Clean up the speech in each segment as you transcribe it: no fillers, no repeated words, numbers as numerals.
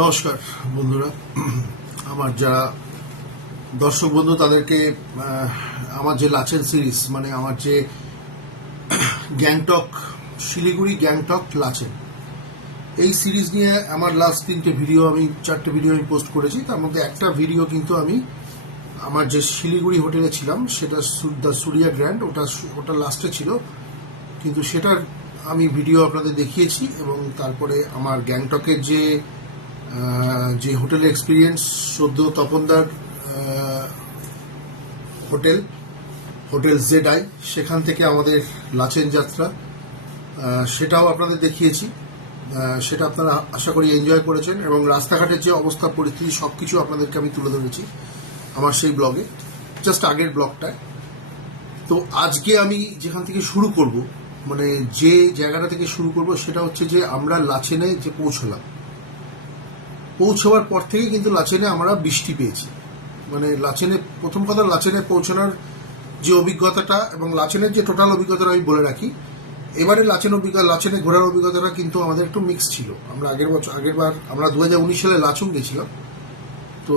নমস্কার বন্ধুরা, আমার যারা দর্শক বন্ধু তাদেরকে আমার যে লাচেন সিরিজ, মানে আমার যে গ্যাংটক শিলিগুড়ি গ্যাংটক লাচেন, এই সিরিজ নিয়ে আমার লাস্ট চারটে ভিডিও আমি পোস্ট করেছি। তার মধ্যে একটা ভিডিও কিন্তু আমি আমার যে শিলিগুড়ি হোটেলে ছিলাম, সেটা দ্য সুরিয়া গ্র্যান্ড, ওটা লাস্টে ছিল, কিন্তু সেটার আমি ভিডিও আপনাদের দেখিয়েছি। এবং তারপরে আমার গ্যাংটকের যে হোটেলের এক্সপিরিয়েন্স, সদ্য তপনদার হোটেল জেডাই, সেখান থেকে আমাদের লাচেন যাত্রা, সেটাও আপনাদের দেখিয়েছি। সেটা আপনারা আশা করি এনজয় করেছেন, এবং রাস্তাঘাটের যে অবস্থা পরিস্থিতি সবকিছু আপনাদেরকে আমি তুলে ধরেছি আমার সেই ব্লগে, জাস্ট আগের ব্লগটায়। তো আজকে আমি যেখান থেকে শুরু করব, মানে যে জায়গাটা থেকে শুরু করব, সেটা হচ্ছে যে আমরা লাচেনে যে পৌঁছাবার পর থেকে কিন্তু লাচেনে আমরা বৃষ্টি পেয়েছি। মানে লাচেনে, প্রথম কথা, লাচেনে পৌঁছানোর যে অভিজ্ঞতাটা এবং লাচেনের যে টোটাল অভিজ্ঞতাটা আমি বলে রাখি। এবারে লাচেনে ঘোরার অভিজ্ঞতাটা কিন্তু আমাদের একটু মিক্স ছিল। আমরা আগেরবার আমরা 2019 সালে লাচুং গেছিলাম। তো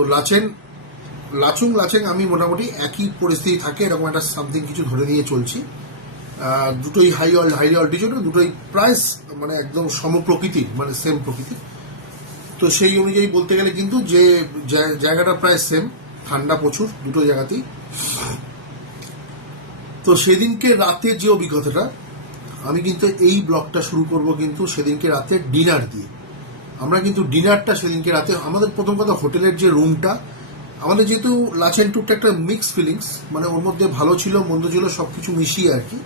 লাচেন আমি মোটামুটি একই পরিস্থিতি থাকে, এরকম একটা সামথিং কিছু ধরে নিয়ে চলছি। দুটোই হাই অল্টিটিউড, দুটোই প্রায় মানে একদম সমপ্রকৃতির, মানে সেম প্রকৃতির। তো সেই অনুযায়ী বলতে গেলে কিন্তু যে জায়গাটা প্রায় সেম, ঠান্ডা প্রচুর দুটো জায়গাতেই। তো সেদিনকে রাতের যে অভিজ্ঞতাটা, আমি কিন্তু এই ব্লগটা শুরু করব কিন্তু সেদিনকে রাতে ডিনার দিয়ে। আমরা কিন্তু ডিনারটা সেদিনকে রাতে, আমাদের প্রথম কথা হোটেলের যে রুমটা, আমাদের যেহেতু লাচেন ট্যুরটা একটা মিক্স ফিলিংস, মানে ওর মধ্যে ভালো ছিল মন্দ ছিল সবকিছু মিশিয়ে আর কি।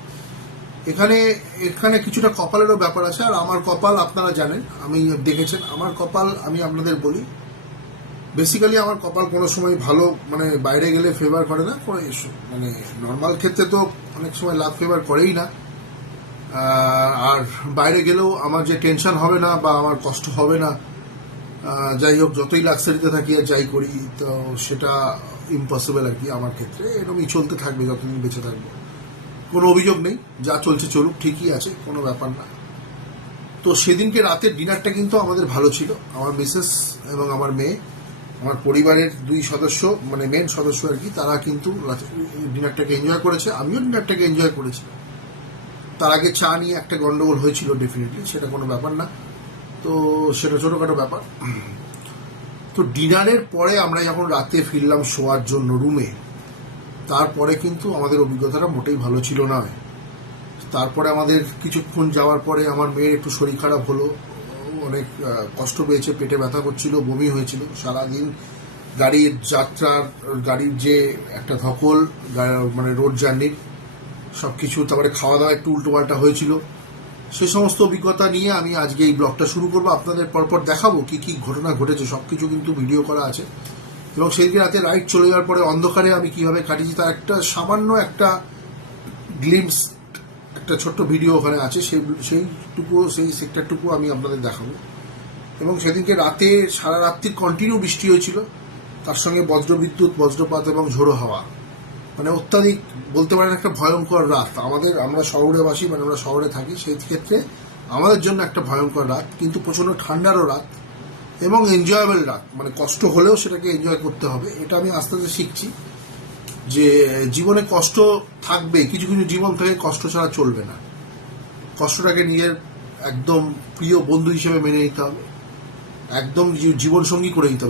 এখানে কিছুটা কপালেরও ব্যাপার আছে। আর আমার কপাল আপনারা জানেন, আমি দেখেছেন আমার কপাল, আমি আপনাদের বলি, বেসিক্যালি আমার কপাল কোনো সময় ভালো, মানে বাইরে গেলে ফেভার করে না, মানে নর্মাল ক্ষেত্রে তো অনেক সময় লাভ ফেভার করেই না। আর বাইরে গেলেও আমার যে টেনশন হবে না বা আমার কষ্ট হবে না, যাই হোক, যতই লাক্সারিতে থাকি আর যাই করি, তো সেটা ইম্পসিবল আর কি। আমার ক্ষেত্রে এরকমই চলতে থাকবে যতদিন বেঁচে থাকবে, কোনো অভিযোগ নেই, যা চলছে চলুক, ঠিকই আছে, কোনো ব্যাপার না। তো সেদিনকে রাতের ডিনারটা কিন্তু আমাদের ভালো ছিল। আমার মিসেস এবং আমার মেয়ে, আমার পরিবারের দুই সদস্য, মানে মেন সদস্য আর কি, তারা কিন্তু ডিনারটাকে এনজয় করেছে, আমিও ডিনারটাকে এনজয় করেছি। তার আগে চা নিয়ে একটা গন্ডগোল হয়েছিল, ডেফিনেটলি, সেটা কোনো ব্যাপার না, তো সেটা ছোটোখাটো ব্যাপার। তো ডিনারের পরে আমরা যখন রাতে ফিরলাম শোয়ার জন্য রুমে, তারপরে কিন্তু আমাদের অভিজ্ঞতাটা মোটেই ভালো ছিল না। তারপরে আমাদের কিছুক্ষণ যাওয়ার পরে আমার মেয়ের একটু শরীর খারাপ হলো, অনেক কষ্ট পেয়েছে, পেটে ব্যথা করছিল, বমি হয়েছিল। সারাদিন গাড়ির যে একটা ধকল, মানে রোড জার্নির সবকিছু, তারপরে খাওয়া দাওয়া একটু উল্টোপাল্টা হয়েছিল। সে সমস্ত অভিজ্ঞতা নিয়ে আমি আজকে এই ব্লগটা শুরু করবো। আপনাদের পরপর দেখাবো কি কি ঘটনা ঘটেছে, সবকিছু কিন্তু ভিডিও করা আছে। এবং সেদিকে রাতে রাইড চলে যাওয়ার পরে অন্ধকারে আমি কিভাবে কাটিয়েছি তার একটা সামান্য একটা গ্লিমস, একটা ছোট্ট ভিডিও ওখানে আছে, সেই সেক্টরটুকু আমি আপনাদের দেখাবো। এবং সেদিনকে রাতে সারা রাত্রির কন্টিনিউ বৃষ্টি হয়েছিল, তার সঙ্গে বজ্রবিদ্যুৎ, বজ্রপাত এবং ঝোড়ো হাওয়া, মানে অত্যাধিক বলতে পারেন একটা ভয়ঙ্কর রাত। আমরা শহরে বাসি, মানে আমরা শহরে থাকি, সেই ক্ষেত্রে আমাদের জন্য একটা ভয়ঙ্কর রাত, কিন্তু প্রচন্ড ঠান্ডারও রাত এবং এনজয়েবল রাত। মানে কষ্ট হলেও সেটাকে এনজয় করতে হবে, এটা আমি আস্তে আস্তে শিখছি যে জীবনে কষ্ট থাকবে, কিছু কিছু জীবন থেকে কষ্ট ছাড়া চলবে না। কষ্টটাকে নিজের একদম প্রিয় বন্ধু হিসেবে মেনে নিতে হবে, একদম জীবনসঙ্গী করে নিতে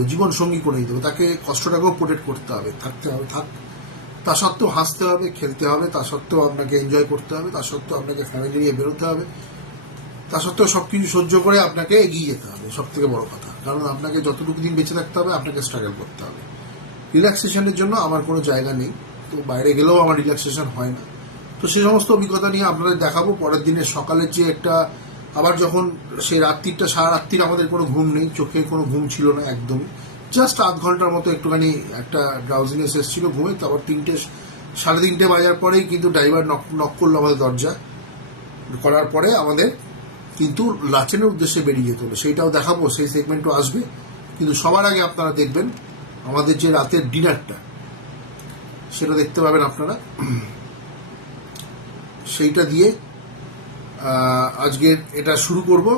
হবে, তাকে কষ্টটাকেও প্রোটেক্ট করতে হবে, থাকতে হবে, তা সত্ত্বেও হাসতে হবে, খেলতে হবে, তা সত্ত্বেও আপনাকে এনজয় করতে হবে, তা সত্ত্বেও আপনাকে ফ্যামিলি নিয়ে বেরোতে হবে, তা সত্ত্বেও সবকিছু সহ্য করে আপনাকে এগিয়ে যেতে হবে, সব থেকে বড় কথা। কারণ আপনাকে যতটুকু দিন বেঁচে থাকতে হবে, আপনাকে স্ট্রাগল করতে হবে। রিল্যাক্সেশনের জন্য আমার কোনো জায়গা নেই, তো বাইরে গেলেও আমার রিল্যাক্সেশন হয় না। তো সে সমস্ত অভিজ্ঞতা নিয়ে আপনাদের দেখাবো। পরের দিনের সকালের যে একটা, আবার যখন সেই সারা রাত্রির আমাদের কোনো ঘুম নেই, চোখে কোনো ঘুম ছিল না একদমই, জাস্ট আধ ঘন্টার মতো একটুখানি একটা ড্রাউজিনেস এসেছিল ঘুমে। তারপর 3:30 বাজার পরেই কিন্তু ড্রাইভার নক করলো আমাদের দরজা, করার পরে আমাদের কিন্তু লাচেনের উদ্দেশ্যে বেরিয়ে যেতে হলো। সেইটাও দেখাবো, সেই সেগমেন্টও আসবে। কিন্তু সবার আগে আপনারা দেখবেন আমাদের যে রাতের ডিনারটা, সেটা দেখতে পাবেন আপনারা। সেইটা দিয়ে আজকে এটা শুরু করব।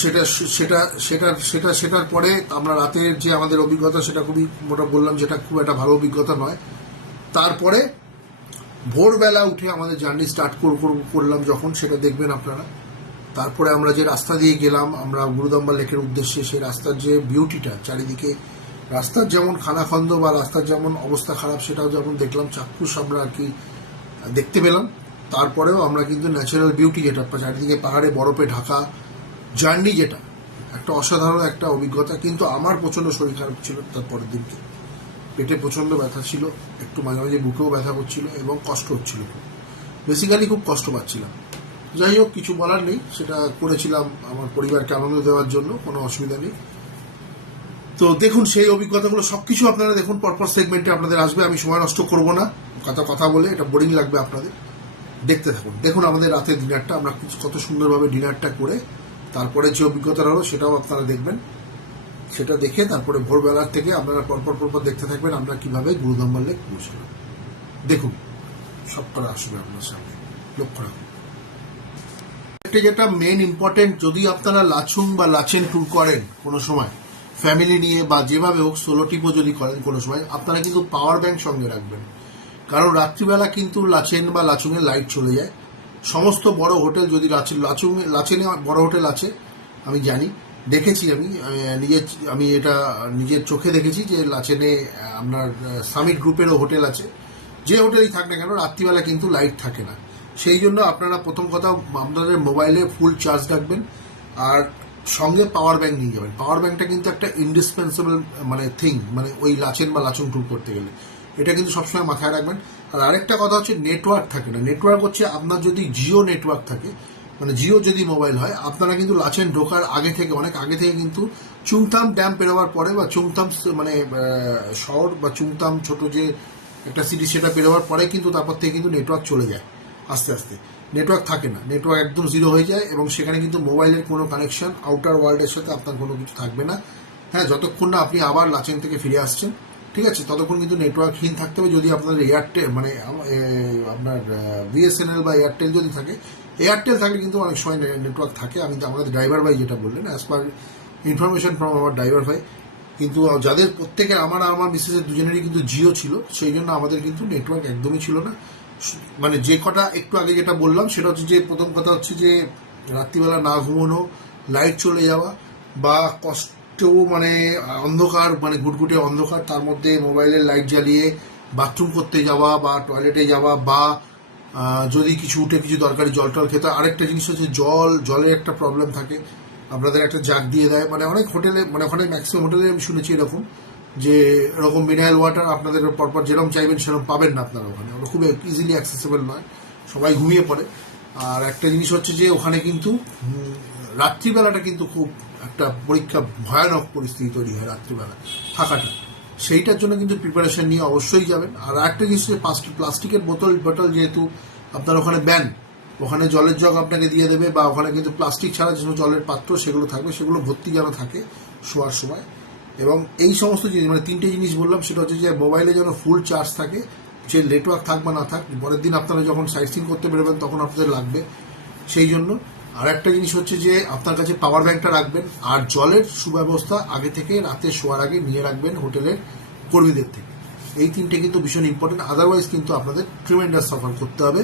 সেটা সেটা সেটা সেটা সেটার পরে আমরা রাতের যে আমাদের অভিজ্ঞতা সেটা খুবই মোটা বললাম, যেটা খুব একটা ভালো অভিজ্ঞতা নয়। তারপরে ভোরবেলা উঠে আমাদের জার্নি স্টার্ট করলাম যখন, সেটা দেখবেন আপনারা। তারপরে আমরা যে রাস্তা দিয়ে গেলাম আমরা গুরুদম্বা লেকের উদ্দেশ্যে, সেই রাস্তার যে বিউটিটা চারিদিকে, রাস্তার যেমন খানাখন্দ বা রাস্তার যেমন অবস্থা খারাপ সেটাও যেমন দেখলাম, চাক্ষুষ আমরা আর কি দেখতে পেলাম। তারপরেও আমরা কিন্তু ন্যাচারাল বিউটি যেটা চারিদিকে পাহাড়ে বরফে ঢাকা জার্নি, যেটা একটা অসাধারণ একটা অভিজ্ঞতা। কিন্তু আমার প্রচণ্ড শরীর খারাপ ছিল তার পরের দিনকে, পেটে প্রচণ্ড ব্যথা ছিল, একটু মাঝে মাঝে বুকেও ব্যথা করছিল এবং কষ্ট হচ্ছিল, বেসিক্যালি খুব কষ্ট পাচ্ছিলাম। যাই হোক, কিছু বলার নেই, সেটা করেছিলাম আমার পরিবারকে আনন্দ দেওয়ার জন্য, কোনো অসুবিধা নেই। তো দেখুন সেই অভিজ্ঞতাগুলো সবকিছু আপনারা দেখুন, পরপর সেগমেন্টে আপনাদের আসবে, আমি সময় নষ্ট করব না কথা বলে, এটা বোরিং লাগবে আপনাদের। দেখতে থাকুন, দেখুন আমাদের রাতের ডিনারটা, আমরা কত সুন্দরভাবে ডিনারটা করে তারপরে যে অভিজ্ঞতাটা হলো সেটাও আপনারা দেখবেন। সেটা দেখে তারপরে ভোরবেলার থেকে আপনারা পরপর দেখতে থাকবেন আমরা কিভাবে গুরুদম্বা লেক পৌঁছলাম। দেখুন সবটা আসবে আপনার সামনে, লক্ষ্য রাখুন। যেটা মেন ইম্পর্টেন্ট, যদি আপনারা লাচুং বা লাচেন ট্যুর করেন কোনো সময় ফ্যামিলি নিয়ে বা যেভাবে হোক, সোলো ট্রিপও যদি করেন কোনো সময়, আপনারা কিন্তু পাওয়ার ব্যাংক সঙ্গে রাখবেন। কারণ রাত্রিবেলা কিন্তু লাচেন বা লাচুংয়ে লাইট চলে যায়। সমস্ত বড় হোটেল, যদি লাচেনে বড় হোটেল আছে আমি জানি, দেখেছি আমি এটা নিজের চোখে দেখেছি যে লাচেনে আপনার সামিট গ্রুপেরও হোটেল আছে। যে হোটেলই থাক না কেন রাত্রিবেলা কিন্তু লাইট থাকে না। সেই জন্য আপনারা প্রথম কথা আপনাদের মোবাইলে ফুল চার্জ রাখবেন, আর সঙ্গে পাওয়ার ব্যাংক নিয়ে যাবেন। পাওয়ার ব্যাংকটা কিন্তু একটা ইন্ডিসপেন্সেবল থিং, ওই লাচেন বা লাচুং ট্যুর করতে গেলে এটা কিন্তু সবসময় মাথায় রাখবেন। আর আরেকটা কথা হচ্ছে, নেটওয়ার্ক থাকে না। নেটওয়ার্ক হচ্ছে আপনার যদি জিও নেটওয়ার্ক থাকে, জিও যদি মোবাইল হয়, আপনারা কিন্তু লাচেন ঢোকার অনেক আগে থেকে কিন্তু চুংথাম ড্যাম পেরোবার পরে বা চুংথাম শহর বা চুংথাম ছোট যে একটা সিটি সেটা পেরোবার পরে কিন্তু তারপর থেকে কিন্তু নেটওয়ার্ক চলে যায় আস্তে আস্তে। নেটওয়ার্ক থাকে না, নেটওয়ার্ক একদম জিরো হয়ে যায়, এবং সেখানে কিন্তু মোবাইলের কোনো কানেকশন আউটার ওয়ার্ল্ডের সাথে আপনার কোনো কিছু থাকবে না। হ্যাঁ, যতক্ষণ না আপনি আবার লাচেন থেকে ফিরে আসছেন, ঠিক আছে, ততক্ষণ কিন্তু নেটওয়ার্কহীন থাকতে হবে। যদি আপনাদের এয়ারটেল আপনার বিএসএনএল বা এয়ারটেল যদি থাকে, এয়ারটেল থাকলে কিন্তু অনেক সময় নেটওয়ার্ক থাকে। আমাদের ড্রাইভার ভাই যেটা বললেন, অ্যাজ পার ইনফরমেশন ফ্রম আমার ড্রাইভার ভাই, কিন্তু যাদের প্রত্যেকের আমার মিসেসের দুজনেরই কিন্তু জিও ছিল, সেই জন্য আমাদের কিন্তু নেটওয়ার্ক একদমই ছিল না। যে কটা একটু আগে যেটা বললাম সেটা হচ্ছে যে, প্রথম কথা হচ্ছে যে রাত্রিবেলা না ঘুমানো, লাইট চলে যাওয়া, বা অন্ধকার, ঘুটঘুটে অন্ধকার, তার মধ্যে মোবাইলের লাইট জ্বালিয়ে বাথরুম করতে যাওয়া বা টয়লেটে যাওয়া, বা যদি কিছু দরকারি জল টল খেতে। আরেকটা জিনিস হচ্ছে জলের একটা প্রবলেম থাকে, আপনাদের একটা জাগ দিয়ে দেয়, অনেক হোটেলে, ওখানে ম্যাক্সিমাম হোটেলে আমি শুনেছি এরকম, যে এরকম মিনারেল ওয়াটার আপনাদের পরপর যেরকম চাইবেন সেরকম পাবেন না আপনারা ওখানে, ওটা খুব ইজিলি অ্যাক্সেসেবল নয়, সবাই ঘুমিয়ে পড়ে। আর একটা জিনিস হচ্ছে যে ওখানে কিন্তু রাত্রিবেলাটা কিন্তু খুব একটা ভয়ানক পরিস্থিতি তৈরি হয় রাত্রিবেলা থাকাটা, সেইটার জন্য কিন্তু প্রিপারেশন নিয়ে অবশ্যই যাবেন। আর একটা জিনিস হচ্ছে প্লাস্টিকের বোতল যেহেতু আপনার ওখানে ব্যান, ওখানে জলের জগ আপনাকে দিয়ে দেবে, বা ওখানে কিন্তু প্লাস্টিক ছাড়া যেসব জলের পাত্র সেগুলো থাকবে, সেগুলো ভর্তি যেন থাকে শোয়ার সময়। এবং এই সমস্ত জিনিস, তিনটে জিনিস বললাম, সেটা হচ্ছে যে মোবাইলে যেন ফুল চার্জ থাকে, সে নেটওয়ার্ক থাক বা না থাক, পরের দিন আপনারা যখন সাইট সিন করতে বেরোবেন তখন আপনাদের লাগবে, সেই জন্য। আর একটা জিনিস হচ্ছে যে আপনার কাছে পাওয়ার ব্যাংকটা রাখবেন, আর জলের সুব্যবস্থা আগে থেকে রাতে শোয়ার আগে নিয়ে রাখবেন হোটেলের কর্মীদের থেকে। এই তিনটে কিন্তু ভীষণ ইম্পর্টেন্ট, আদারওয়াইজ কিন্তু আপনাদের ট্রিমেন্ডাস সাফার করতে হবে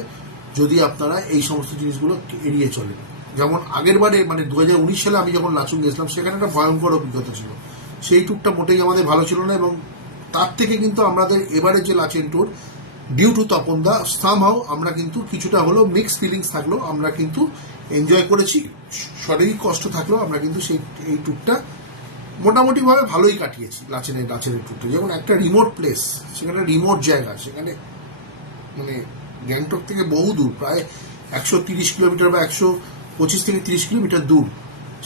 যদি আপনারা এই সমস্ত জিনিসগুলো এড়িয়ে চলেন। যেমন আগের বারে 2019 সালে আমি যখন লাচুং গেছিলাম, সেখানে একটা ভয়ঙ্কর অভিজ্ঞতা ছিল, সেই ট্যুরটা মোটেই আমাদের ভালো ছিল না। এবং তার থেকে কিন্তু আমাদের এবারে যে লাচেন ট্যুর, ডিউ টু তপনদা, সামহাউ আমরা কিন্তু কিছুটা হলেও মিক্সড ফিলিংস থাকলেও আমরা কিন্তু এনজয় করেছি। শারীরিক কষ্ট থাকলেও আমরা কিন্তু এই ট্যুরটা মোটামুটিভাবে ভালোই কাটিয়েছি। লাচেনের ট্যুরটা যেমন একটা রিমোট প্লেস, সেখানে রিমোট জায়গা, সেখানে গ্যাংটক থেকে বহু দূর, প্রায় 130 কিলোমিটার বা 125 থেকে 30 কিলোমিটার দূর,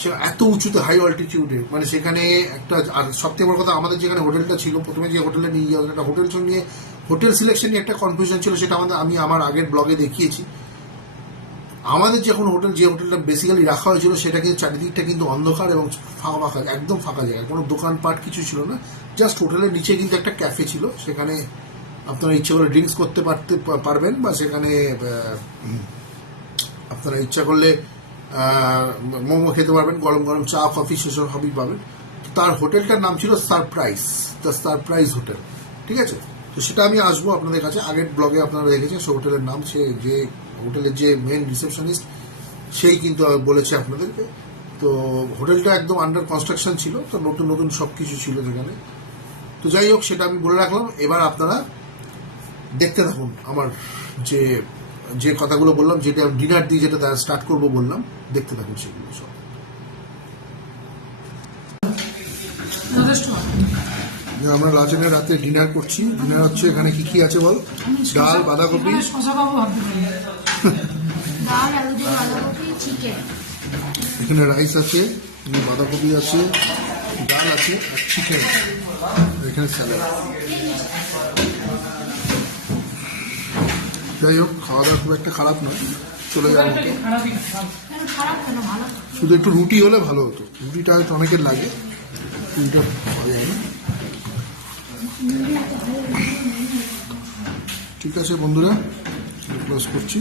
সে এত উঁচুতে, হাই অল্টিটিউডে, সেখানে একটা। আর সবথেকে বড় কথা, আমাদের যেখানে হোটেলটা ছিল, প্রথমে যে হোটেলে নিয়ে যাওয়া, একটা হোটেল সিলেকশন নিয়ে একটা কনফিউশন ছিল, সেটা আমি আমার আগের ব্লগে দেখিয়েছি। আমাদের যে হোটেলটা বেসিক্যালি রাখা হয়েছিল, সেটা কিন্তু চারিদিকটা কিন্তু অন্ধকার এবং ফাঁকা, একদম ফাঁকা জায়গা, কোনো দোকানপাট কিছু ছিল না। জাস্ট হোটেলের নিচে কিন্তু একটা ক্যাফে ছিল, সেখানে আপনারা ইচ্ছা করে ড্রিঙ্কস করতে পারবেন, বা সেখানে আপনারা ইচ্ছা করলে মোমো খেতে পারবেন, গরম গরম চা কফি সেসব সবই পাবেন। তার হোটেলটার নাম ছিল সারপ্রাইজ, দ্য সারপ্রাইজ হোটেল, ঠিক আছে? তো সেটা আমি আসবো আপনাদের কাছে। আগের ব্লগে আপনারা দেখেছেন সে হোটেলের নাম, সে যে হোটেলের যে মেন রিসেপশনিস্ট সেই কিন্তু বলেছে আপনাদেরকে। তো হোটেলটা একদম আন্ডার কনস্ট্রাকশন ছিল, তো নতুন নতুন সব কিছু ছিল সেখানে। তো যাই হোক, সেটা আমি বলে রাখলাম। এবার আপনারা দেখতে থাকুন আমার যে যে কথাগুলো বললাম, যেটা ডিনার দিয়ে যেটা স্টার্ট করবো বললাম, দেখতে থাকুন সেগুলো সব। আমরা লাচেনের রাতে ডিনার করছি। ডিনার হচ্ছে এখানে কি কি আছে বল? ডাল, বাঁধাকপি, এখানে রাইস আছে, বাঁধাকপি আছে, ডাল আছে আর চিকেন, এখানে স্যালাড। যাই হোক, খাওয়া দাওয়া খুব একটা খারাপ নয়, চলে যাওয়ার মতো। শুধু একটু রুটি হলে ভালো হতো, রুটিটা হয়তো অনেকের লাগে, রুটিটা পাওয়া যায় না। ঠিক আছে বন্ধুরা, ক্লোজ করছি।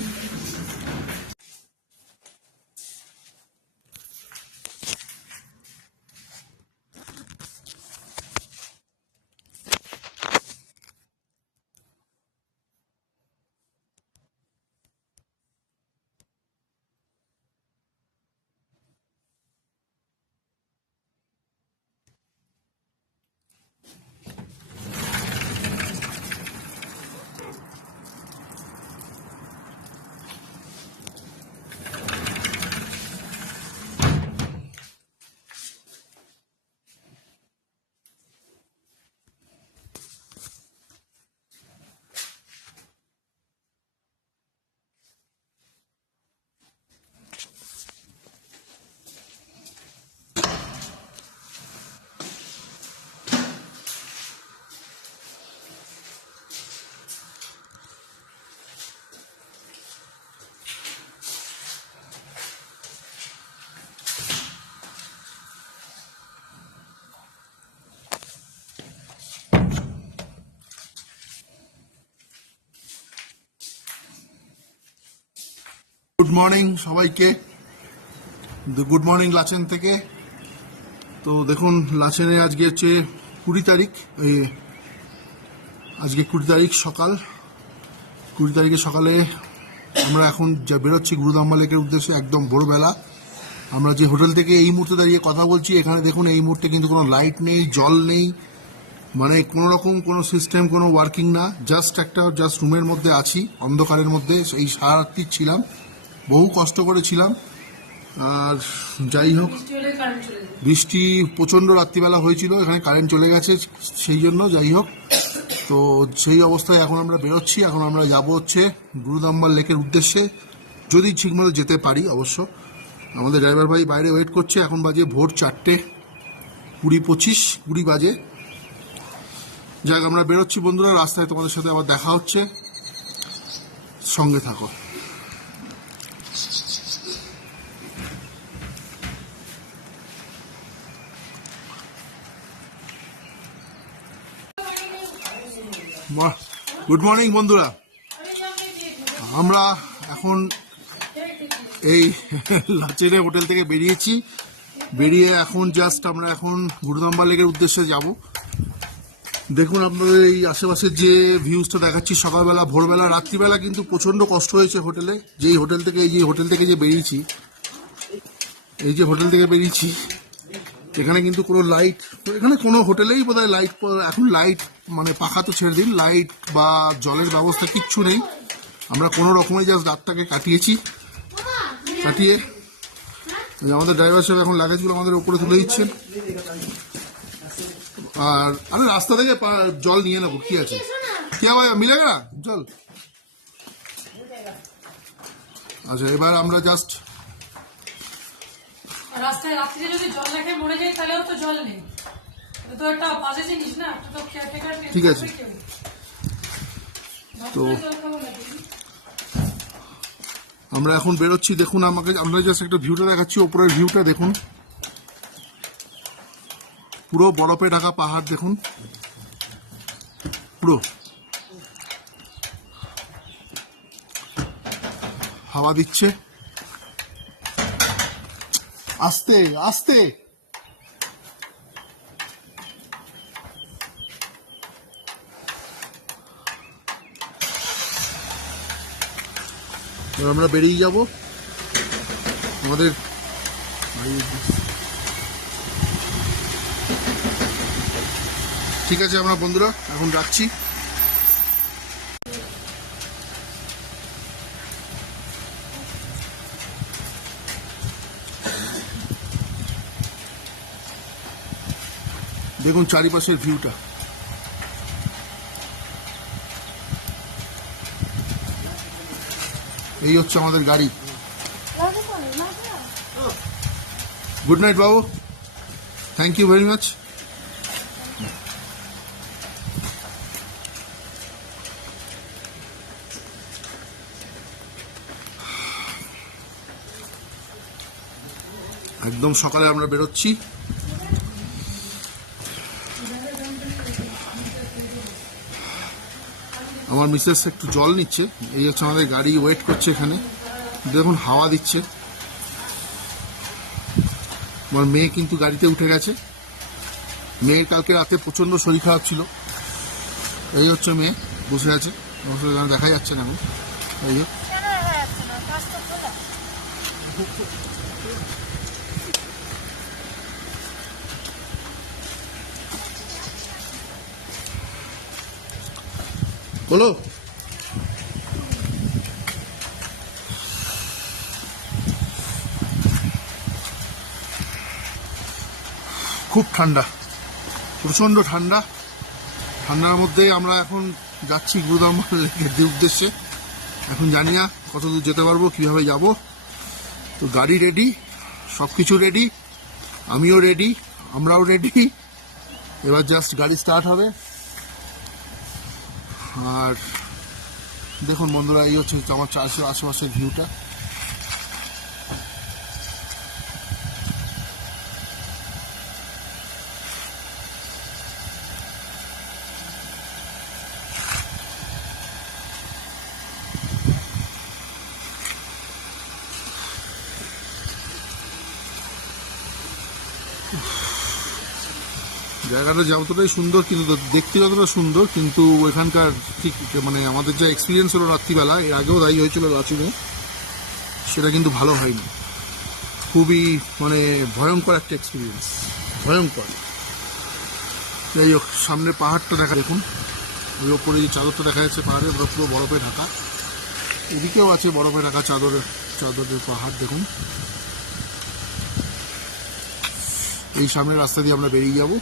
গুড মর্নিং সবাইকে, গুড মর্নিং লাচেন থেকে। তো দেখুন, লাচেনে আজকে হচ্ছে 20 তারিখ, আজকে 20 তারিখ সকাল। 20 তারিখে সকালে আমরা এখন যা বেরোচ্ছি গুরুদাম্বা লেকের উদ্দেশ্যে, একদম ভোরবেলা। আমরা যে হোটেল থেকে এই মুহূর্তে দাঁড়িয়ে কথা বলছি, এখানে দেখুন এই মুহূর্তে কিন্তু কোনো লাইট নেই, জল নেই, মানে কোনো রকম কোনো সিস্টেম, কোনো ওয়ার্কিং না। জাস্ট রুমের মধ্যে আছি, অন্ধকারের মধ্যে। এই সারা রাত্রি ছিলাম, বহু কষ্ট করেছিলাম। আর যাই হোক, বৃষ্টি প্রচণ্ড রাত্রিবেলা হয়েছিল, এখানে কারেন্ট চলে গেছে, সেই জন্য যাই হোক। তো সেই অবস্থায় এখন আমরা বেরোচ্ছি। এখন আমরা যাব হচ্ছে গুরুদাম্বা লেকের উদ্দেশ্যে, যদি ঠিকমতো যেতে পারি অবশ্য। আমাদের ড্রাইভার ভাই বাইরে ওয়েট করছে। এখন বাজে ভোর 4টে 20 বাজে। যাই হোক, আমরা বেরোচ্ছি বন্ধুরা। রাস্তায় তোমাদের সাথে আবার দেখা হচ্ছে, সঙ্গে থাকো। গুড মর্নিং বন্ধুরা। আমরা এখন এই লাচেনে হোটেল থেকে বেরিয়েছি, বেরিয়ে এখন জাস্ট আমরা এখন গুরুদাম্বা লেকের উদ্দেশ্যে যাব। দেখুন আপনাদের এই আশেপাশের যে ভিউজটা দেখাচ্ছি, সকালবেলা, ভোরবেলা, রাত্রিবেলা কিন্তু প্রচণ্ড কষ্ট হয়েছে হোটেলে। এই যে হোটেল থেকে বেরিয়েছি, এখানে কিন্তু কোনো লাইট, এখানে কোনো হোটেলেই বোধহয় লাইট, এখন লাইট মানে পাখা তো ছেড়ে দিন, লাইট বা জলের ব্যবস্থা কিচ্ছু নেই। আমরা কোনো রকমে জাস্ট রাতটাকে কাটিয়ে আমাদের ড্রাইভার সাহেব এখন লাগেজগুলো আমাদের উপরে তুলে দিচ্ছেন। আর আমি রাস্তা থেকে জল নিয়ে নেবো, কি আছে, কি ভাই মিলেগা না জল? আচ্ছা, এবার আমরা জাস্ট রাস্তায় রাত্রে যদি জল রেখে মরে যায় তাহলেও তো জল নেই, তো একটা বাজে জিনিস না, তো কেয়ারটেকার। ঠিক আছে, তো আমরা এখন বেরোচ্ছি। দেখুন আমরা জাস্ট একটা ভিউটা দেখাচ্ছি, ওপরের ভিউটা দেখুন, পুরো বরফে ঢাকা পাহাড় দেখুন, পুরো হাওয়া দিচ্ছে। আস্তে আস্তে। এবার আমরা বেরিয়ে যাব আমাদের ঠিক আছে আমরা বন্ধুরা এখন রাখছি। দেখুন চারিপাশের ভিউটা, এই হচ্ছে আমাদের গাড়ি। Good night Babu, thank you very much. একদম সকালে আমরা বেরোচ্ছি। আমার মিসেস একটু জল নিচ্ছে, এই হচ্ছে আমাদের গাড়ি ওয়েট করছে এখানে। দেখুন হাওয়া দিচ্ছে। আমার মেয়ে কিন্তু গাড়িতে উঠে গেছে। মেয়ের কালকে রাতে প্রচন্ড শরীর খারাপ ছিল। এই হচ্ছে মেয়ে বসে আছে, দেখা যাচ্ছে না এখন। এই যে বলো। খুব ঠান্ডা, প্রচন্ড ঠান্ডা। ঠান্ডার মধ্যে আমরা এখন যাচ্ছি গুরুদাম লেকের উদ্দেশ্যে। এখন জানি না কত দূর যেতে পারবো, কিভাবে যাব। তো গাড়ি রেডি, সব কিছু রেডি, আমিও রেডি, আমরাও রেডি। এবার জাস্ট গাড়ি স্টার্ট হবে। আর দেখুন বন্ধুরা, এই হচ্ছে আমার আশেপাশের ভিউটা। জায়গাটা যতটাই সুন্দর, কিন্তু দেখতে যতটা সুন্দর, কিন্তু এখানকার ঠিক মানে আমাদের যা এক্সপিরিয়েন্স হলো রাত্রিবেলা, এর আগেও দায়ী হয়েছিল লাচুংয়ে, সেটা কিন্তু ভালো হয়নি। খুবই মানে ভয়ঙ্কর একটা এক্সপিরিয়েন্স, ভয়ঙ্কর। যাই হোক, সামনে পাহাড়টা দেখা, দেখুন ওই ওপরে যে চাদরটা দেখা যাচ্ছে পাহাড়ে, ওটা পুরো বরফে ঢাকা। এদিকেও আছে বরফে ঢাকা চাদরের পাহাড়। দেখুন এই সামনের রাস্তা দিয়ে আমরা বেরিয়ে যাব।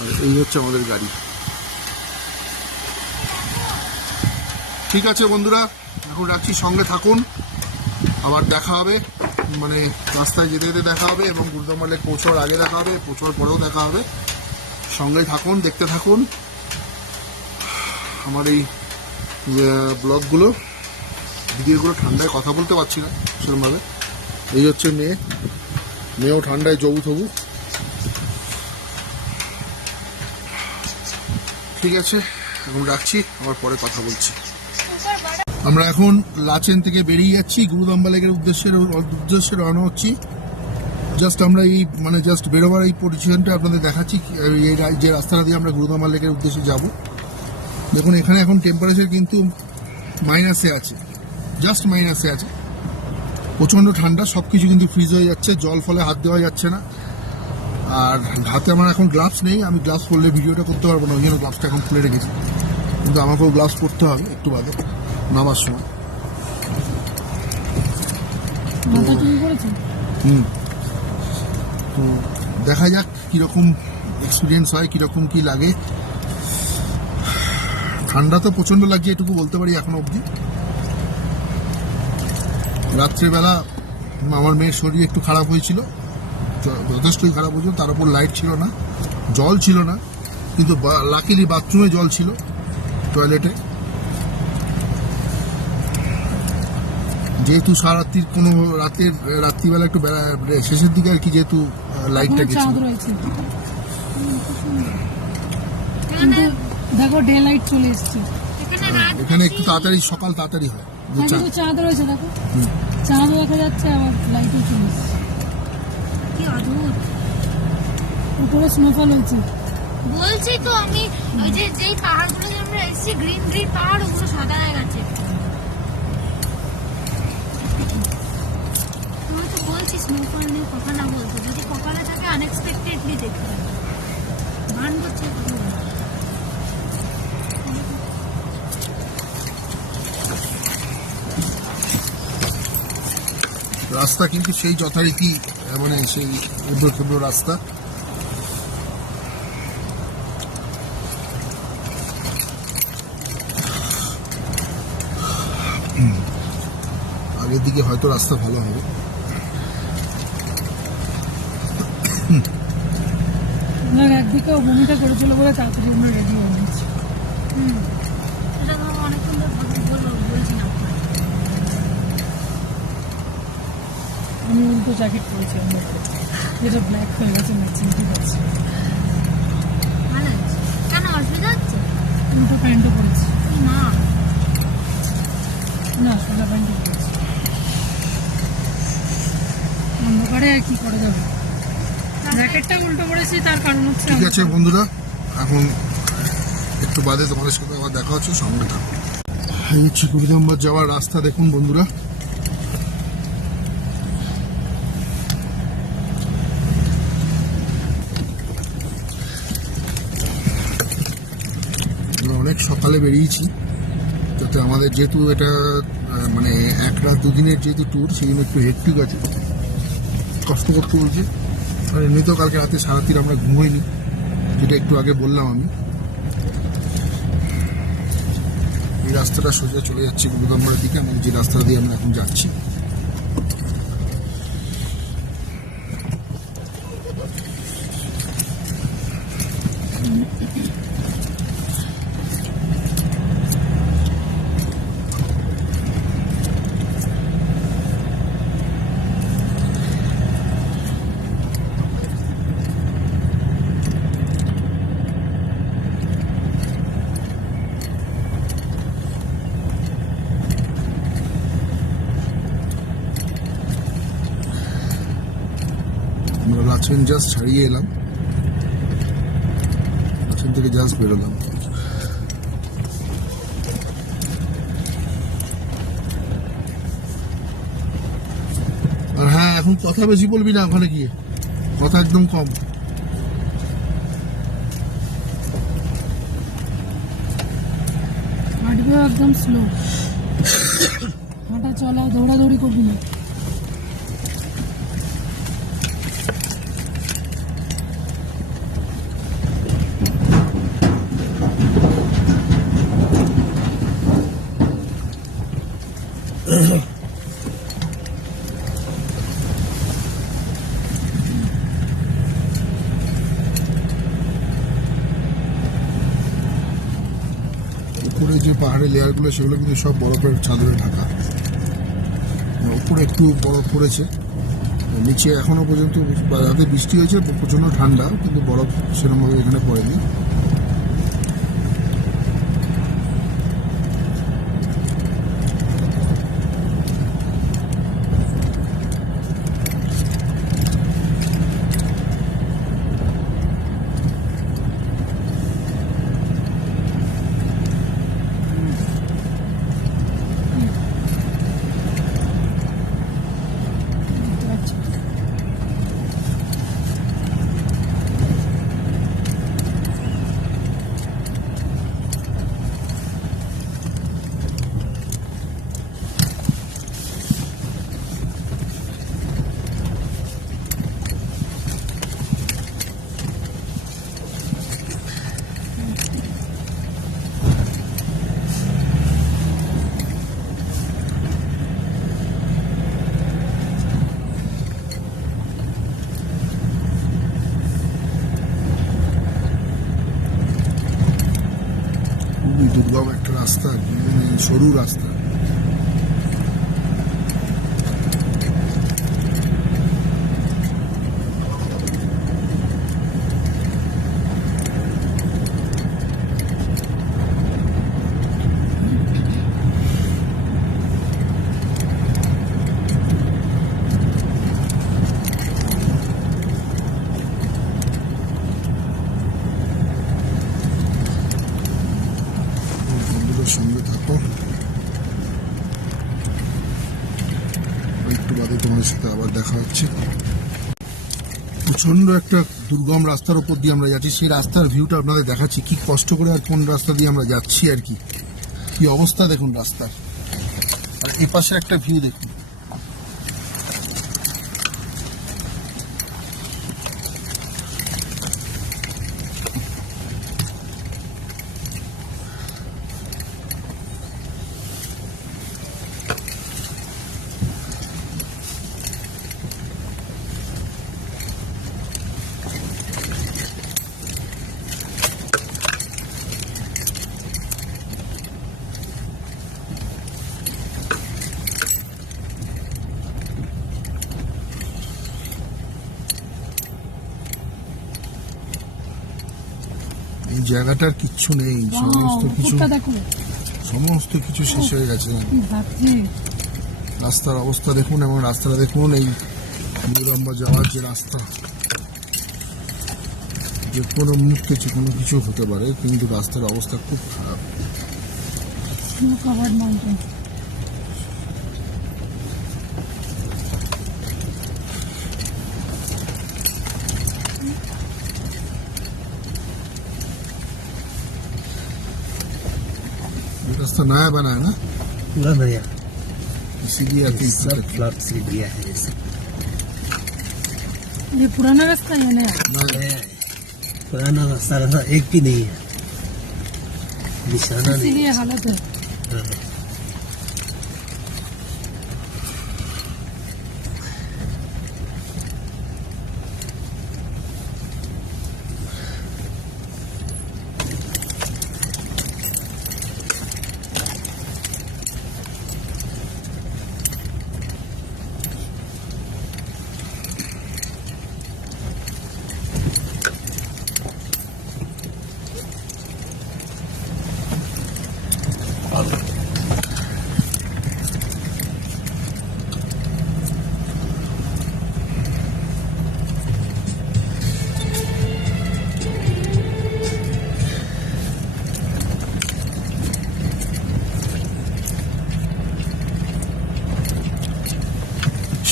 আর এই হচ্ছে আমাদের গাড়ি। ঠিক আছে বন্ধুরা, এখন রাখছি, সঙ্গে থাকুন, আবার দেখা হবে। মানে রাস্তায় যেতে যেতে দেখা হবে, এবং গুরুদাম্বা লেক পৌঁছার আগে দেখা হবে, পৌঁছার পরেও দেখা হবে। সঙ্গে থাকুন, দেখতে থাকুন আমার এই ব্লগগুলো, ভিডিওগুলো। ঠান্ডায় কথা বলতে পারছি না সেরকমভাবে। এই হচ্ছে মেয়েও ঠান্ডায় জবু থবু। ঠিক আছে, এখন রাখছি, আবার পরে কথা বলছি। আমরা এখন লাচেন থেকে বেরিয়ে যাচ্ছি, গুরুদাম্বা লেকের উদ্দেশ্যে রওনা হচ্ছি। জাস্ট আমরা এই মানে জাস্ট বেরোবার এই পজিশনটা আপনাদের দেখাচ্ছি, যে রাস্তাটা দিয়ে আমরা গুরুদাম্বা লেকের উদ্দেশ্যে যাব। দেখুন এখানে এখন টেম্পারেচার কিন্তু মাইনাসে আছে, জাস্ট মাইনাসে আছে। প্রচণ্ড ঠান্ডা, সব কিছু কিন্তু ফ্রিজ হয়ে যাচ্ছে, জল ফলে হাত দেওয়া যাচ্ছে না। আর হাতে আমার এখন গ্লাভস নেই, আমি গ্লাভস পরলে ভিডিওটা করতে পারবো না, ওই জন্য গ্লাভসটা এখন খুলে রেখেছি। কিন্তু আমাকেও গ্লাভস পরতে হবে একটু বাদে নামার সময়। তো দেখা যাক কীরকম এক্সপিরিয়েন্স হয়, কীরকম কী লাগে। ঠান্ডা তো প্রচণ্ড লাগছে, এটুকু বলতে পারি এখনো অবধি। রাত্রেবেলা আমার মেয়ের শরীর একটু খারাপ হয়েছিল, যথেষ্টই খারাপ হয়েছিল। তার উপর লাইট ছিল না, জল ছিল না, কিন্তু লাকিলি বাথরুমে জল ছিল, টয়লেটে। যেহেতু সারাত্রির কোনো রাত্রিবেলা একটু শেষের দিকে আর কি, যেহেতু লাইটটা গেছিল। দেখো ডে লাইট চলে এসছে এখানে, একটু তাড়াতাড়ি সকাল তাড়াতাড়ি হয়। চাঁদ রয়েছে দেখো। চাঁদও দেখা যাচ্ছে, আবার লাইটও চলে এসছে। কি অদ্ভুত। উপরে স্নোফল হয়েছে। বলছি তো আমি, ওই যে যেই পাহাড়গুলো আমরা এসেছি গ্রিন গ্রিন পাহাড়, ওগুলো সাদা হয়ে গেছে। তুমি তো বলছি স্নোফল নিয়ে কথা না বলতে, যদি কপালে থাকে আনএক্সপেক্টেডলি দেখতে হবে। গান করছে কথা বলতে। রাস্তা কিন্তু সেই যথারীতি মানে সেই উদ্র ক্ষুদ্র রাস্তা। আগের দিকে হয়তো রাস্তা ভালো হবে। আপনার একদিকে ভূমিকা করেছিল বলে তাড়াতাড়ি আমরা রেডি হয়ে গেছি। এটা তো অনেকক্ষণ ধরে বলছিলাম। আমি উল্টো জ্যাকেট পরেছি আমরা, যেটা ব্ল্যাক হয়ে গেছে ম্যাচিং, ঠিক আছে। ভালো আছে। কেন অসুবিধা হচ্ছে? উল্টো প্যান্টও পরেছি। না না, সোজা প্যান্টও পরেছি। অন্ধকারে আর কি করা যাবে। জ্যাকেটটা উল্টো পরেছি, তার কারণ হচ্ছে ঠিক আছে বন্ধুরা, এখন একটু বাদে তোমাদের সাথে আবার দেখা হচ্ছে, সঙ্গে থাকো। এই হচ্ছে কুড়িদাম্বার যাওয়ার রাস্তা, দেখুন বন্ধুরা। আমরা অনেক সকালে বেরিয়েছি, যাতে আমাদের যেহেতু এটা মানে 1 রাত 2 দিনের যেহেতু ট্যুর, সেই জন্য একটু হেক্টিক আছে, কষ্ট করতে বলছে। আর এমনিতেও কালকে রাতে সারাতির আমরা ঘুমোইনি, যেটা একটু আগে বললাম আমি। এই রাস্তাটা সোজা চলে যাচ্ছে গুরুদম্বরের দিকে, আমি যে রাস্তা দিয়ে আমরা এখন যাচ্ছি। আমরা লাচেন জাস্ট ছাড়িয়ে এলাম, লাচেন থেকে জাস্ট বেরোলাম। আর হ্যাঁ, এখন কথা বেশি বলবি না, ওখানে গিয়ে কথা একদম কম। হাঁটবেও একদম স্লো, হাঁটা চলা দৌড়াদৌড়ি করবি না। উপরে যে পাহাড়ের লেয়ারগুলো, সেগুলো কিন্তু সব বরফের চাদরে ঢাকা। উপরে একটু বরফ পড়েছে, নিচে এখনো পর্যন্ত রাতে বৃষ্টি হয়েছে, প্রচন্ড ঠান্ডা, কিন্তু বরফ সেরকমভাবে এখানে পড়েনি। খুবই দুর্গম একটা রাস্তা, মানে সরু রাস্তা। আপনাদের সাথে আবার দেখা হচ্ছে। প্রচন্ড একটা দুর্গম রাস্তার উপর দিয়ে আমরা যাচ্ছি, সেই রাস্তার ভিউটা আপনাদের দেখাচ্ছি, কি কষ্ট করে আর কোন রাস্তা দিয়ে আমরা যাচ্ছি আর কি অবস্থা দেখুন রাস্তার। আর এ পাশে একটা ভিউ দেখুন, এই জায়গাটার কিচ্ছু নেই, সমস্ত কিছু শেষ হয়ে গেছে। রাস্তার অবস্থা দেখুন, এবং রাস্তাটা দেখুন, এই নিরম্বা যাওয়ার যে রাস্তা, যে কোনো মুহূর্তে যে কোনো কিছু হতে পারে, কিন্তু রাস্তার অবস্থা খুব খারাপ। ये रास्ता नया बना है ना, पूरा नया, इसीलिए आती सब फ्लड से दिया है। ये पुराना रास्ता है नया? नया है, पुराना रास्ता एक भी नहीं है, निशाना नहीं। इसीलिए हालत है। हाँ।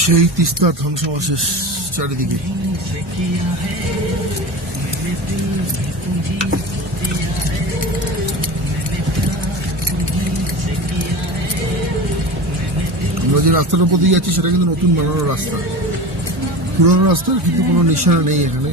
সেই তিস্তার ধ্বংসাবশেষ চারিদিকে। আমরা যে রাস্তার উপর দিয়ে যাচ্ছি সেটা কিন্তু নতুন বানানো রাস্তা, পুরোনো রাস্তার কিন্তু কোনো নিশানা নেই এখানে।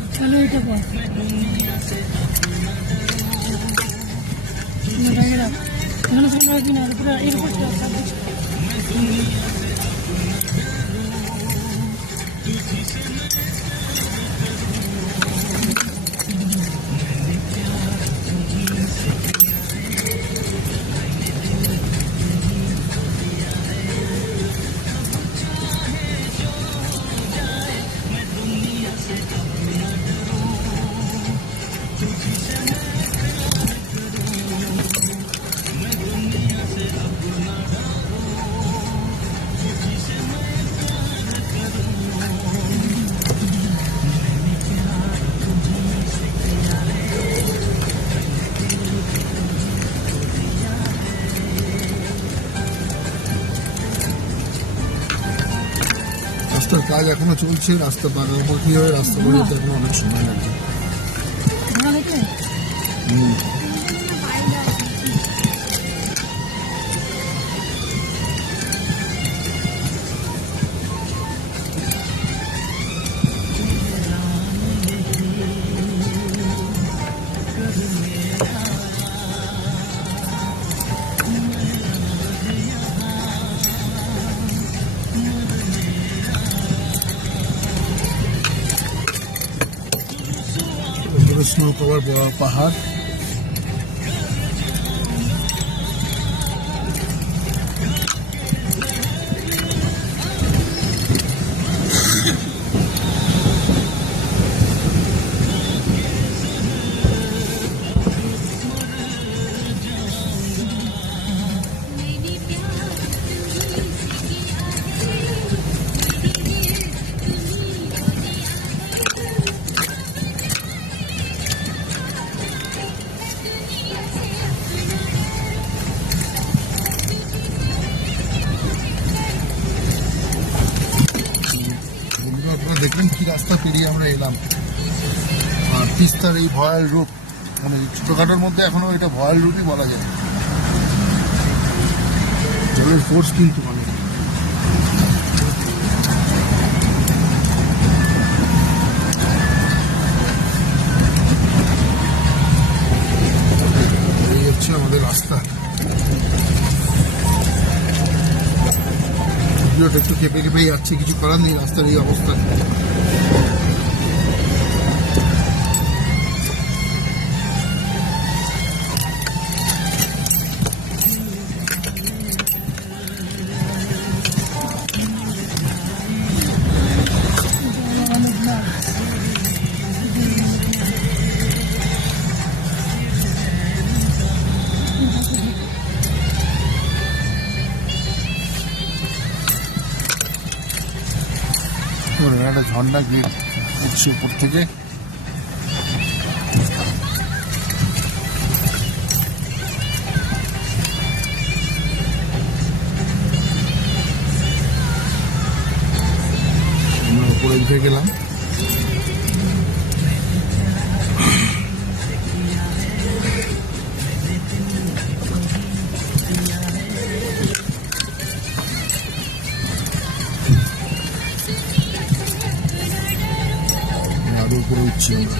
রাস্তার কাজ এখনো চলছে, রাস্তা বানানোর কি হয়, রাস্তা বানাতে এখনো অনেক সময় লাগবে। স্নো কভার পাহাড়, আপনারা দেখলেন কি রাস্তা পেরিয়ে আমরা এলাম। আর তিস্তার এই ভয়াল রূপ, মানে ছোটখাটোর মধ্যে এখনো এটা ভয়াল রূপই বলা যায়। জলের ফোর্স কিন্তু মানে এই হচ্ছে আমাদের রাস্তা। ভিডিওটা একটু কেঁপে কেঁপেই যাচ্ছে, কিছু করার নেই রাস্তার এই অবস্থা। একটা ঝর্ণা গিয়ে উঠছে উপর থেকে। আমরা উপরে উঠে গেলাম। আরো উপরে উঠছি আমরা।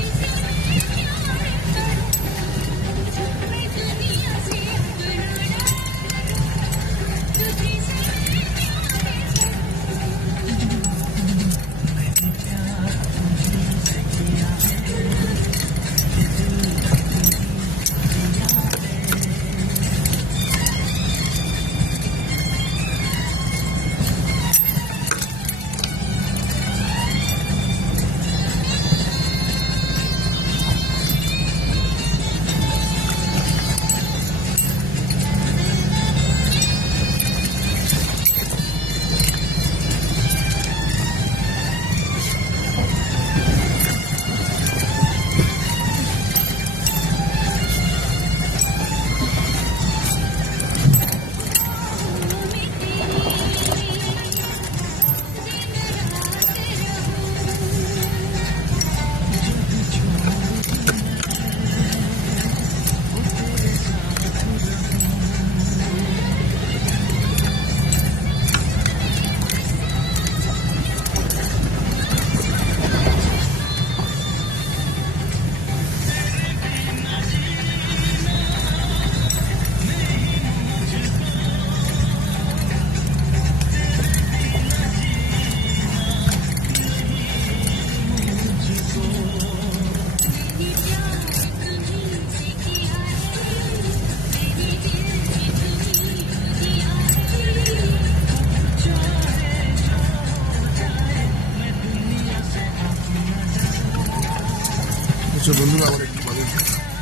বন্ধুরা আবার একটু বাদে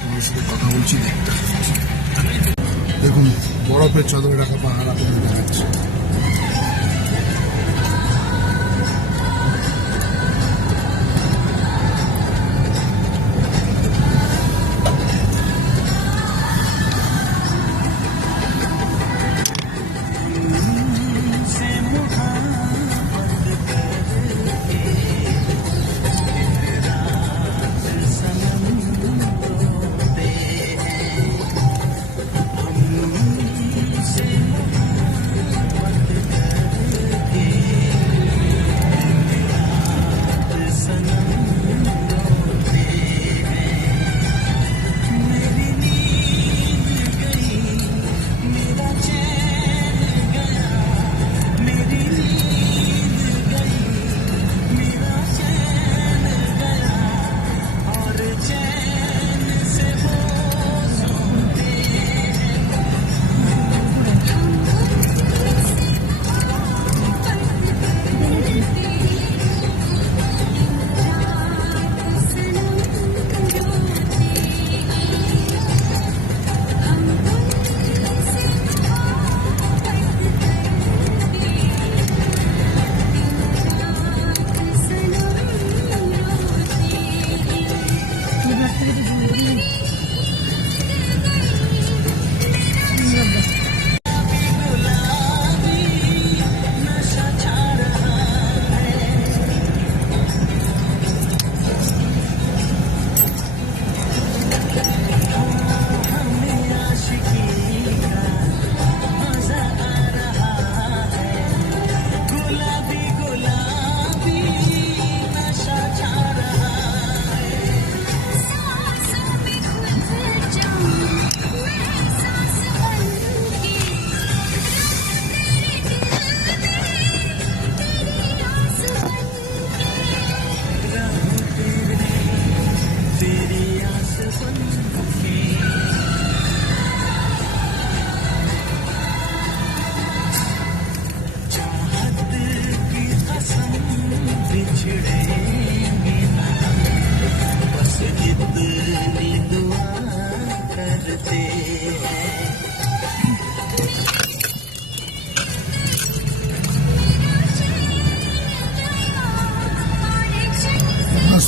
তোমার সাথে কথা বলছি। দেখুন বরফের চাদরে রাখা পাহাড় আপনাদের দেখাচ্ছে।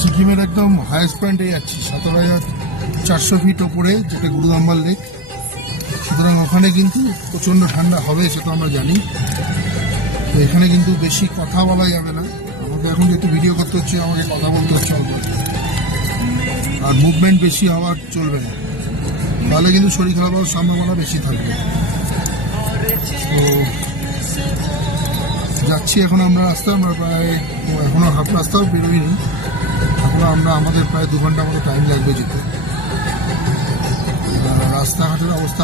সিকিমের একদম হাইয়েস্ট পয়েন্টে যাচ্ছি, 17,400 ফিট ওপরে, যেটা গুরুদাম্বার লেক। সুতরাং ওখানে কিন্তু প্রচণ্ড ঠান্ডা হবে, সেটা আমরা জানি। তো এখানে কিন্তু বেশি কথা বলা যাবে না, আমাকে এখন যেহেতু ভিডিও করতে হচ্ছে, আমাকে কথা বলতে হচ্ছে অল্প। আর মুভমেন্ট বেশি হওয়ার চলবে না, তাহলে কিন্তু শরীর খারাপ হওয়ার সম্ভাবনা বেশি থাকবে। তো যাচ্ছি এখন আমরা রাস্তা, আমরা প্রায় এখনো হাফ রাস্তাও বেরোইনি, এখনো আমরা আমাদের প্রায় 2 ঘন্টা মতো টাইম লাগবে যেতে। রাস্তাঘাটের অবস্থা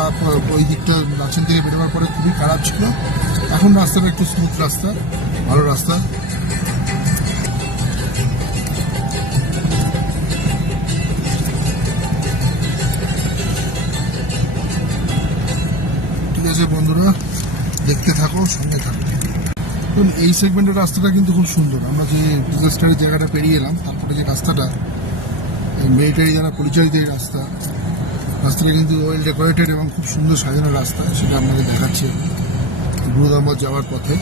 ওই দিকটা লাচেন থেকে বেরোবার পরে খুবই খারাপ ছিল, এখন রাস্তাটা একটু স্মুথ রাস্তা, ভালো রাস্তা। ঠিক আছে বন্ধুরা, দেখতে থাকো, সঙ্গে থাকো। দেখুন, এই সেগমেন্টের রাস্তাটা কিন্তু খুব সুন্দর। আমরা যে ডিজাস্টারের জায়গাটা পেরিয়ে এলাম, তারপরে যে রাস্তাটা, এই মিলিটারি দ্বারা পরিচালিত এই রাস্তাটা কিন্তু ওয়েল ডেকোরেটেড এবং খুব সুন্দর সাজানো রাস্তা, সেটা আপনাদের দেখাচ্ছি গুরুদাম্বার যাওয়ার পথে।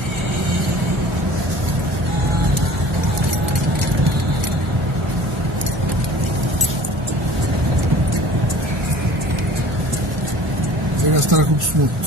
এই রাস্তাটা খুব স্মুথ।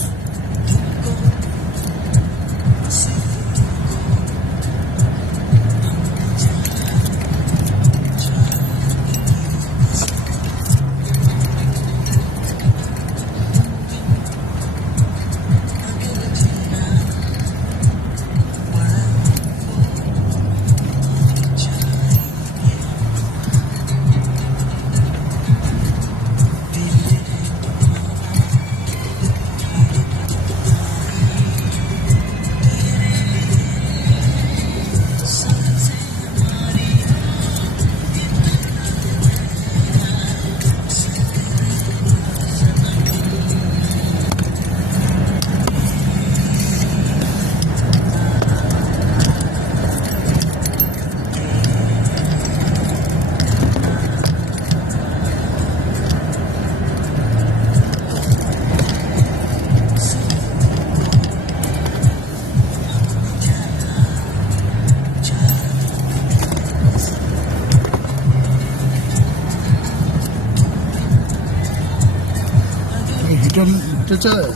হিটার চালায়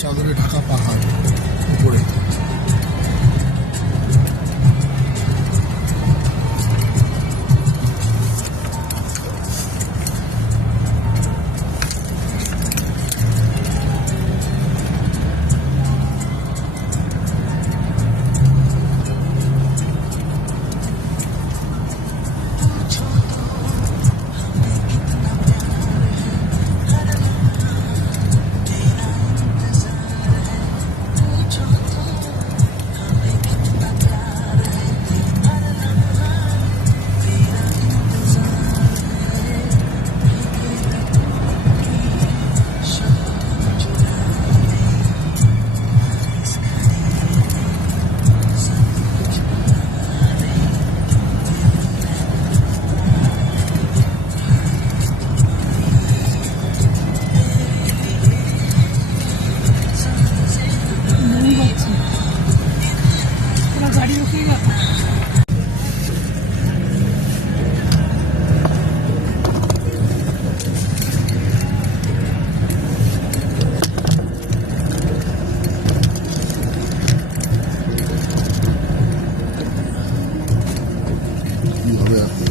চাদরে ঢাকা পাহাড় উপরে। नहीं बच्चे पूरा गाड़ी रुकेगा। কি হবে এখন?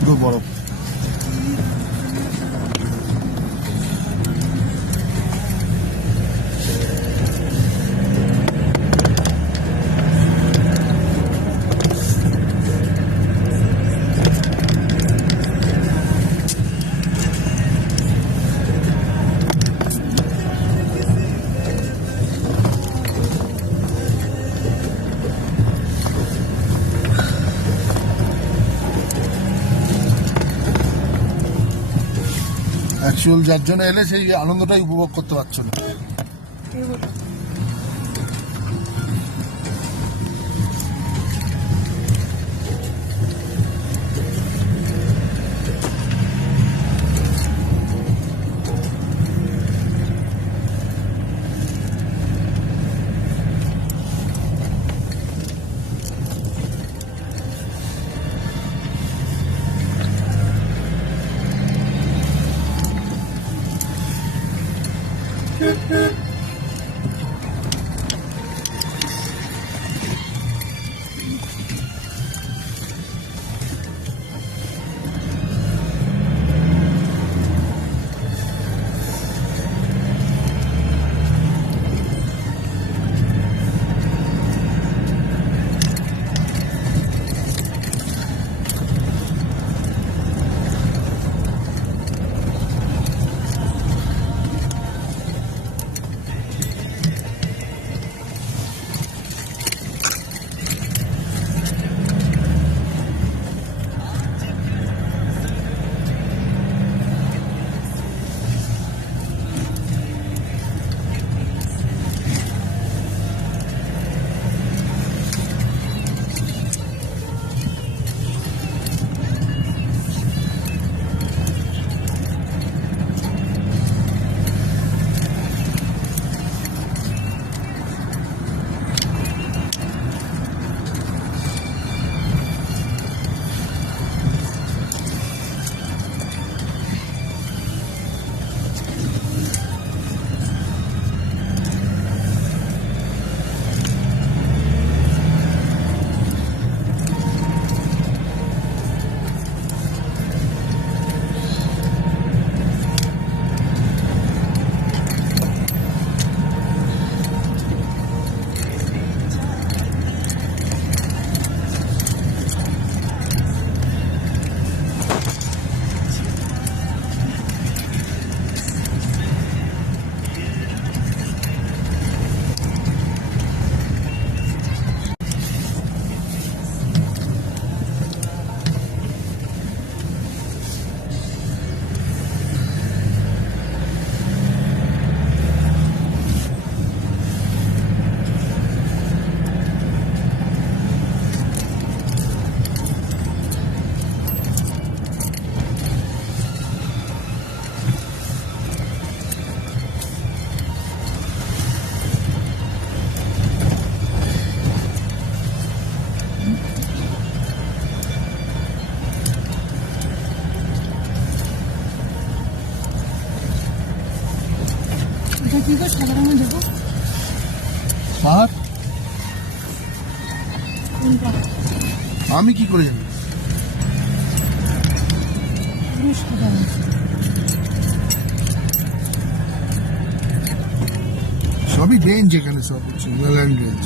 পুরো বরফ। অ্যাকচুয়াল যার জন্য এলে সেই আনন্দটাই উপভোগ করতে পারছো না। কি করে সাদা রঙের দেবো? পাহাড় কোনটা? আমি কি করে জানি? পুরো সাদা রঙ। সবই রেঞ্জ, এখানে সব হচ্ছে হিমালয়ান রেঞ্জ।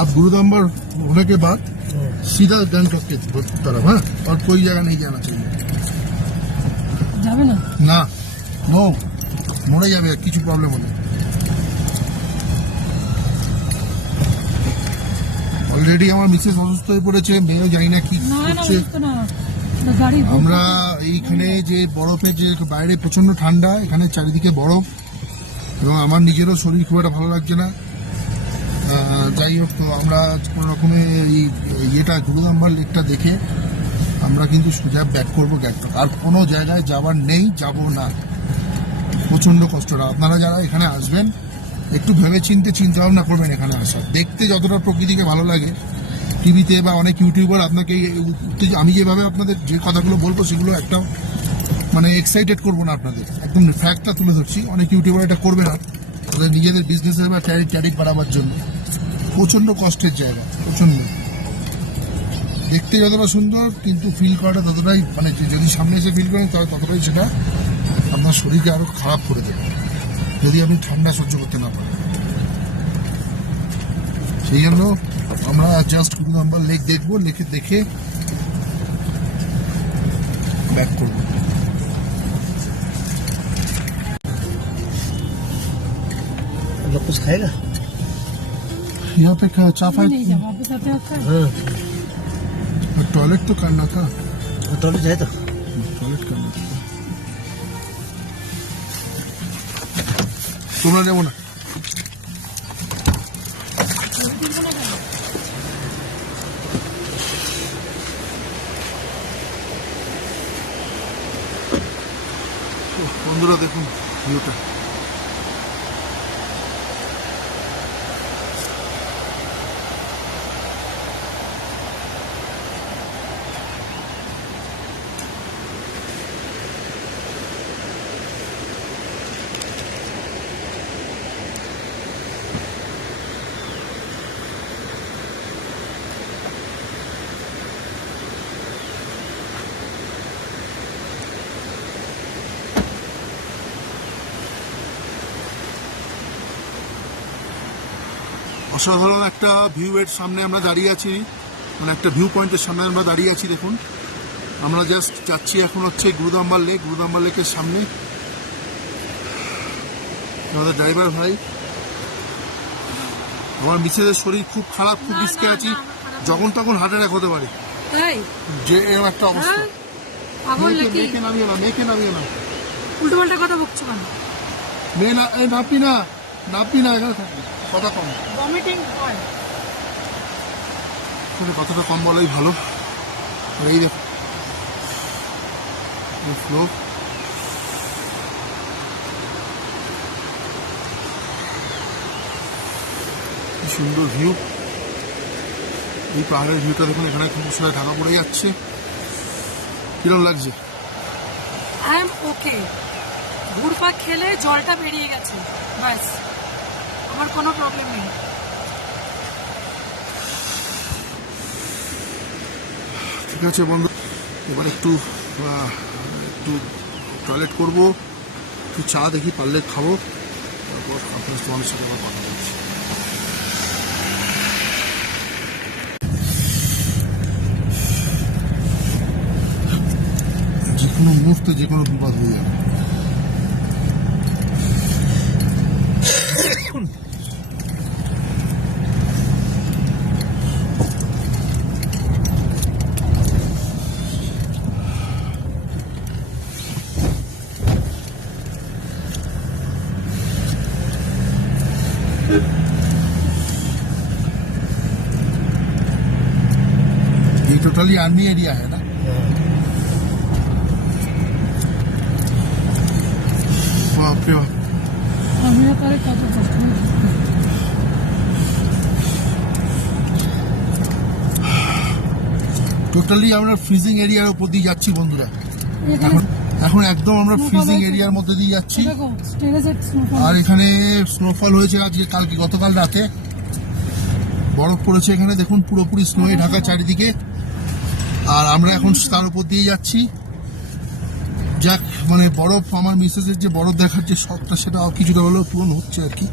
आप गुरुदाम्बर होने के बाद सीधा गंगटोक की तरफ, हाँ, और कोई जगह नहीं जाना चाहिए। যাবে না না, নো, মরে যাবে কিছু প্রবলেম হলে। অলরেডি আমার মিসেস অসুস্থ হয়ে পড়েছে, মেয়েও জানি না কি না না করছে। অসুস্থ না গাড়ি আমরা এইখানে যে বরফে যে বাইরে প্রচন্ড ঠান্ডা, এখানে চারিদিকে বরফ, এবং আমার নিজেরও শরীর খুব একটা ভালো লাগছে না। যাই হোক, তো আমরা কোনো রকমে ইয়েটা গুরুদাম্বার লেকটা দেখে আমরা কিন্তু সোজা ব্যাক করবো গ্যাংটক। আর কোনো জায়গায় যাবার নেই, যাব না। প্রচণ্ড কষ্টটা। আপনারা যারা এখানে আসবেন একটু ভেবে চিন্তা ভাবনা করবেন এখানে আসার। দেখতে যতটা প্রকৃতিকে ভালো লাগে টিভিতে বা অনেক ইউটিউবার আপনাকে আমি যেভাবে আপনাদের যে কথাগুলো বলবো সেগুলো একটা মানে এক্সাইটেড করবো না আপনাদের, একদম ফ্যাক্টটা তুলে ধরছি। অনেক ইউটিউবার এটা করবে না তাদের নিজেদের বিজনেসের বা ট্যারিক বাড়াবার জন্য। প্রচণ্ড কষ্টের জায়গা, প্রচণ্ড। দেখতে যতটা সুন্দর কিন্তু ফিল করাটা ততটাই, মানে যদি সামনে এসে ফিল করেন তাহলে ততটাই সেটা আপনার শরীরকে আরো খারাপ করে দেবে যদি আপনি ঠান্ডা সহ্য করতে না পারেন। সেই জন্য আমরা জাস্ট গুরুদাম্বার লেক দেখবো, লেকে দেখে ব্যাক করবো। लोग कुछ खाएगा? यहाँ पे चाफा नहीं जब वापस आते होता है हाँ, टॉयलेट तो करना था, टॉयलेट जाए तो टॉयलेट करना था। তোমরা নেবো না? বন্ধুরা দেখুন ভিউটা। অসাধারণ একটা ভিউ এর সামনে আমরা দাঁড়িয়ে আছি, মানে একটা ভিউ পয়েন্টের সামনে আমরা দাঁড়িয়ে আছি। দেখুন আমরা জাস্ট যাচ্ছি এখন হচ্ছে গুরুদাম্বার লেক। গুরুদাম্বার লেকের সামনে আমাদের ড্রাইভার ভাই, আমার মিসেসের শরীর খুব খারাপ, খুব রিস্কে আছি, যখন তখন হার্ট অ্যাটাক হতে পারে, তাই যে এরকম একটা অবস্থা। হ্যাঁ, পাগল নাকি? মেয়েকে নামিয়ে না, মেয়েকে নামিয়ে না, উল্টো পাল্টা কথা বকছো কেন? মেয়ে না, এই নাপি না, নাপি না, এখানে থাকবি, কথা কম, ভমিটিং হয়। আসলে কথাটা কম বলাই ভালো। আর এই দেখ ফ্লো, কি সুন্দর ভিউ। এই পাহাড়ের ভিউটা দেখুন, এখানে খুব সময় ঢাকা পড়ে যাচ্ছে। কিরকম লাগছে? আই এম ওকে। ঘুরপাক খেলে জলটা বেরিয়ে গেছে, ব্যাস, আমার কোনো প্রবলেম নেই। ঠিক আছে বন্ধু, এবার একটু টয়লেট করবো, একটু চা দেখি পারলে খাবো, তারপর আপনার তোমাদের সাথে আবার কথা বলছি। যে কোনো মুহূর্তে যে কোনো বিপদ হয়ে যাবে। ये टोटली आर्मी एरिया है ना? बाप रे बाप। আমিও করে কত কষ্ট। টোটালি আমরা ফ্রিজিং এরিয়ার উপর দিয়ে যাচ্ছি বন্ধুরা। এখন এখন একদম আমরা ফ্রিজিং এরিয়ার মধ্যে দিয়ে যাচ্ছি। দেখো স্টেজে স্নোফল। আর এখানে স্নোফল হয়েছে আজকে, কালকে, গতকাল রাতে বরফ পড়েছে এখানে। দেখুন পুরোপুরি স্নোয়ে ঢাকা চারিদিকে। আর আমরা এখন তার উপর দিয়ে যাচ্ছি। যাক, মানে বরফ, আমার মিসেসের যে বরফ দেখার যে শখটা সেটা কিছুটা হলেও পূরণ হচ্ছে আর কি।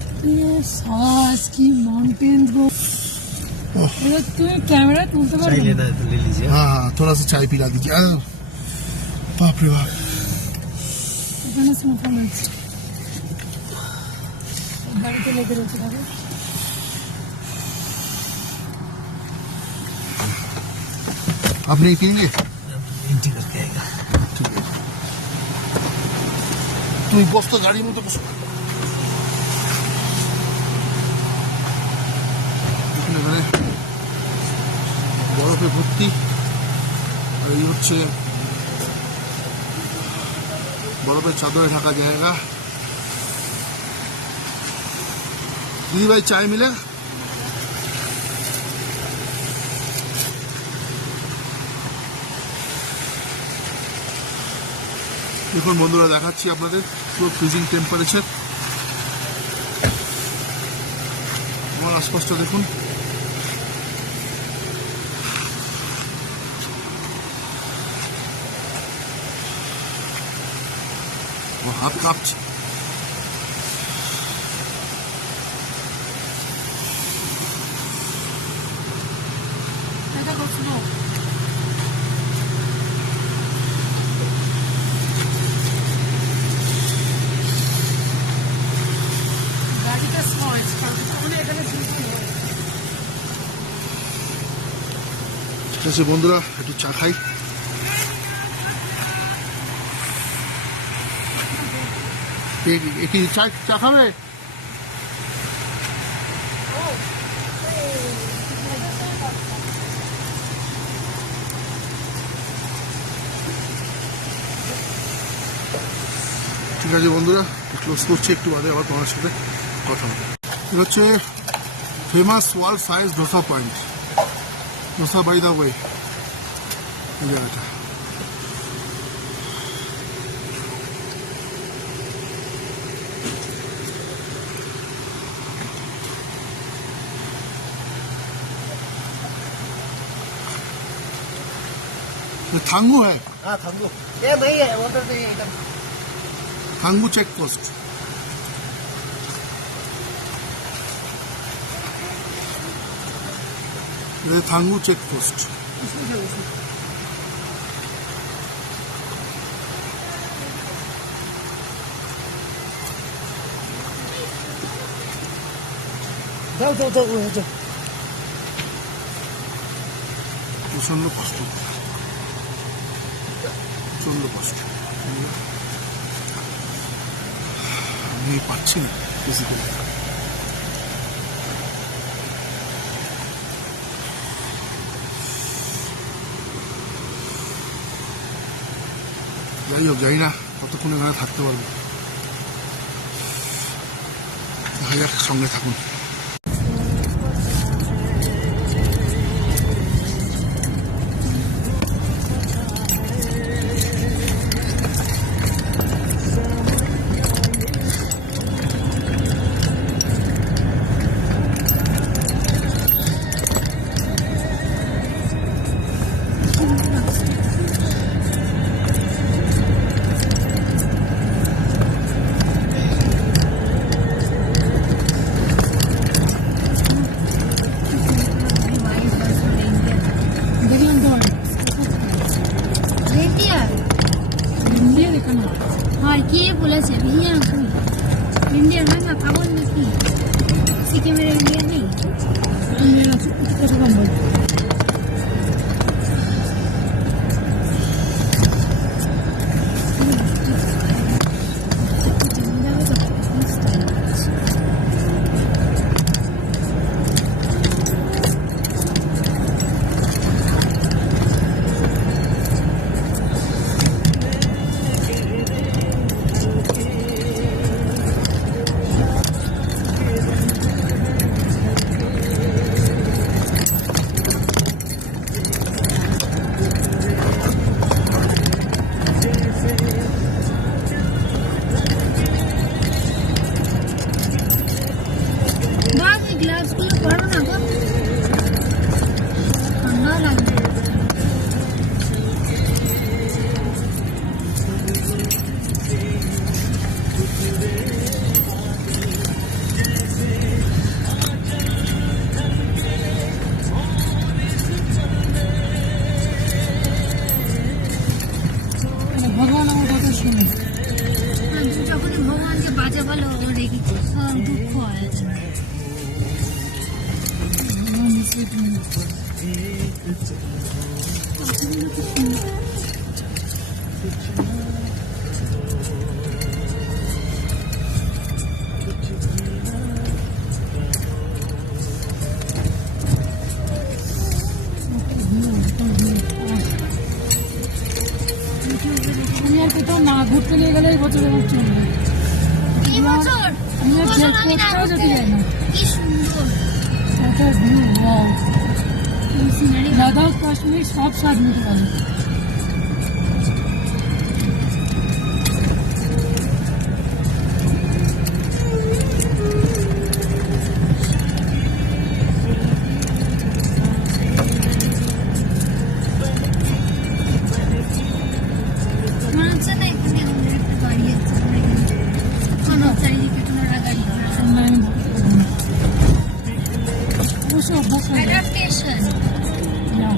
सास की माउंटेन को तुम्हें कैमरा तुलते चाय लेना है तो ले लीजिए। हाँ हाँ, थोड़ा सा चाय पिला दीजिए। बाप रे बाप। এখানে স্নোফল হচ্ছে, গাড়িতে লেগে রয়েছে। দেখো আপনি কিনলে? एंट्री करके आएगा। ঠিক আছে, তুমি বসতো গাড়ির মতো বসো। বরফে ভর্তি। আর এই হচ্ছে বরফের চাদরে ঢাকা জায়গা। দিদি ভাই চাय মিলে? দেখুন বন্ধুরা, দেখাচ্ছি আপনাদের পুরো ফ্রিজিং টেম্পারেচার। আমার আশপাশটা দেখুন। ও হাত কাঁপছে। এটা স্নো। গাড়িটা স্নো হয়েছে কারণ এখানে ঠিক আছে বন্ধুরা, একটু চা খাই। কি চা খাবে? ঠিক আছে বন্ধুরা, ক্লোজ করছি, একটু বাদে আবার তোমার সাথে কথা হবে। এটা হচ্ছে famous world size dosa point, dosa by the way এই জায়গাটা। ये थांगू है, हाँ थंगू ये नहीं है, उधर नहीं है इधर। Thangu check post. ये थांगू चेक पोस्ट। जाओ जाओ जाओ जाओ। প্রচন্ড কষ্ট, প্রচন্ড কষ্ট। আমি পাচ্ছি না বেসিক্যালি। যাই হোক, জানি না কতক্ষণ এখানে থাকতে পারবো। দেখা যাক, সঙ্গে থাকুন। আর কে বলেছে ভিয়া ইন্ডিয়ান হয় না খাবো নাকি? সিকিমের ইন্ডিয়ান নেই, ইন্ডিয়ান আছে কত কম বলছে। গ্লাসগুলো পড়ো না গো, ঠান্ডা লাগবে। ভগবান আমার কথা শুনে। যখন ভগবানকে বাজে বলো রেগে দুঃখ হয়। ইউটিউবে দেখে আমি আর কোথাও না ঘুরতে নিয়ে গেলে এই বছর আমার চলবে। এই বছর আমি আর বছর jet আমি না করতেও যেতে চাই না। কি সুন্দর কত view, wow. Scenery Ladakh, Kashmir সব স্বাদ নিতে পারে। মনে হচ্ছে না এখানে আমাদের একটা গাড়ি আছে আমরা এখানে কোনো চারিদিকে তোমরা গাড়ি ঘোড়া সামনে আমি বলতে পারবো না। অবশ্যই অভ্যাস হয়ে যায়। Adaptation Yeah.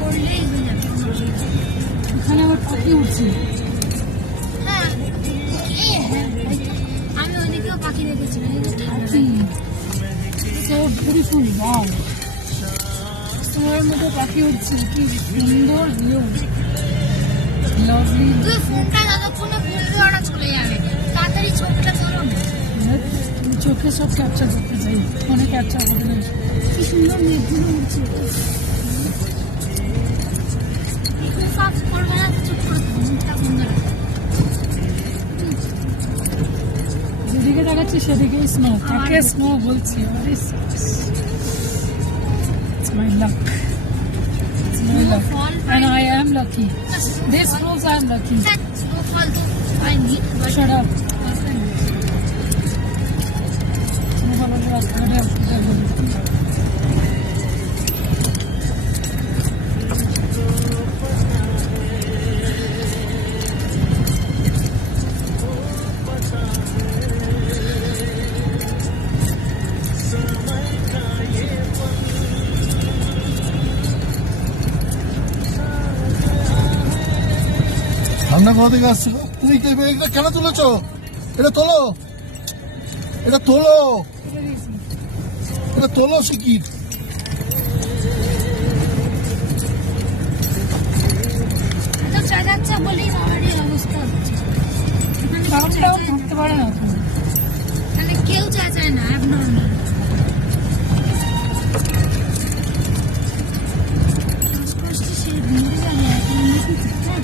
করলেই হয়ে যাবে এখানে আবার পাখি উঠছে। হ্যাঁ হ্যাঁ আমি ওইদিকেও পাখি দেখেছিলাম এই যে ঠান্ডা পাখি so beautiful, wow. সময়ের মধ্যে পাখি উঠছে, কি সুন্দর ভিউ, লাভলি। তুই ফোনটা যতক্ষণে খুলবে ওরা চলে যাবে তাড়াতাড়ি চোখটা ধরো না চোখে সব ক্যাপচার করতে চাই, ফোনে ক্যাপচার হবে না। কি সুন্দর মেঘগুলো উঠছে একটু ফাঁক করবে না তো চুপ করে থাকো, মুখটা বন্ধ রাখো। যেদিকে দেখাচ্ছি সেদিকেই স্নো, তাকে স্নো বলছি। It's my luck. It's my luck. Snowfall, And I am lucky. This proves I am lucky. Snowfall তো হয়নি বাট Shut up. Snowfall হলে রাস্তাঘাটে অসুবিধা হবে। ঠান্ডা কোথা থেকে আসছিল? তুমি এটা কেন তুলেছো? এটা তোলো, এটা তোলো, এটা তোলো শিকির। এত চেঁচাচ্ছে বলেই বাবার এই অবস্থা হচ্ছে এখানে কেউ বাবাটাও চেঁচায়- থাকতে পারে না এখন। এখানে কেউ চেঁচায় না অ্যাবনর্মাল করছি সেই ভিড় জানে এখন নাকি চেঁচায়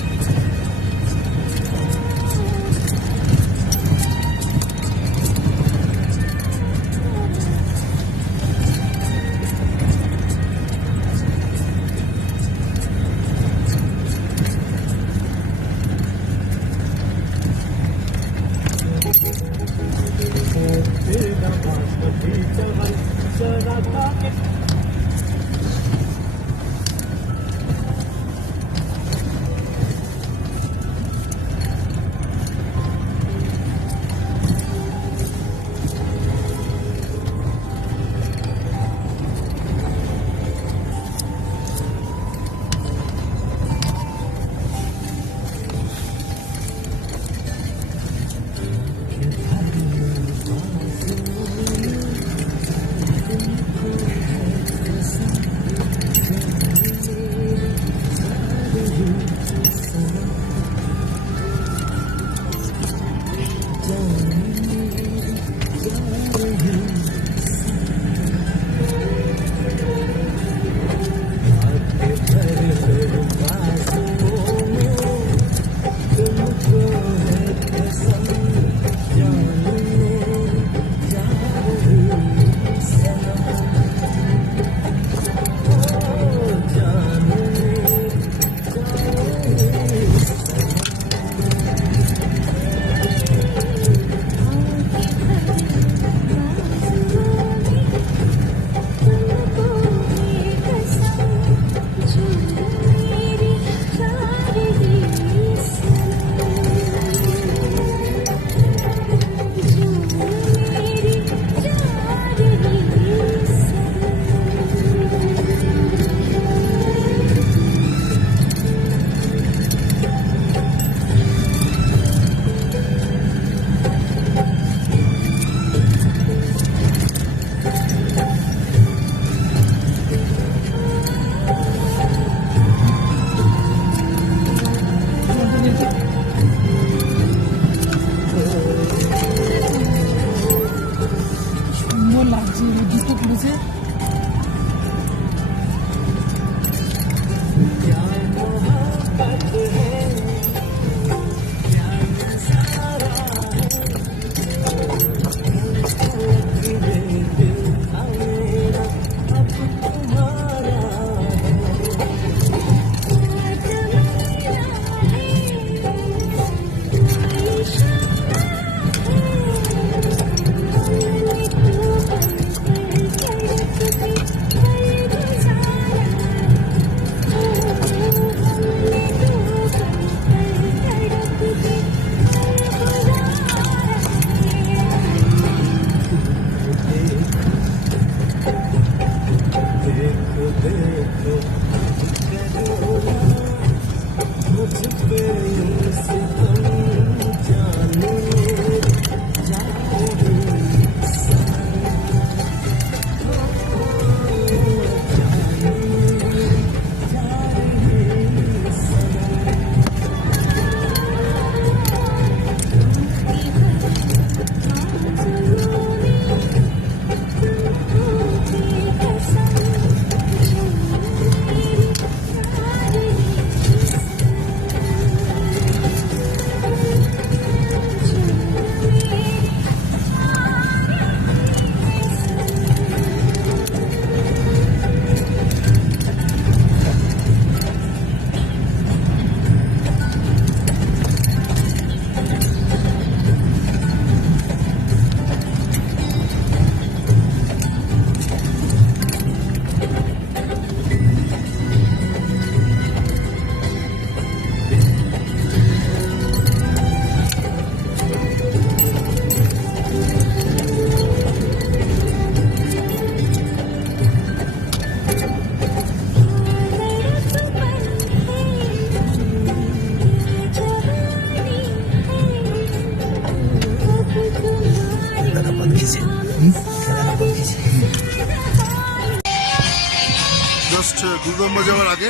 গুরুদম্বা যাওয়ার আগে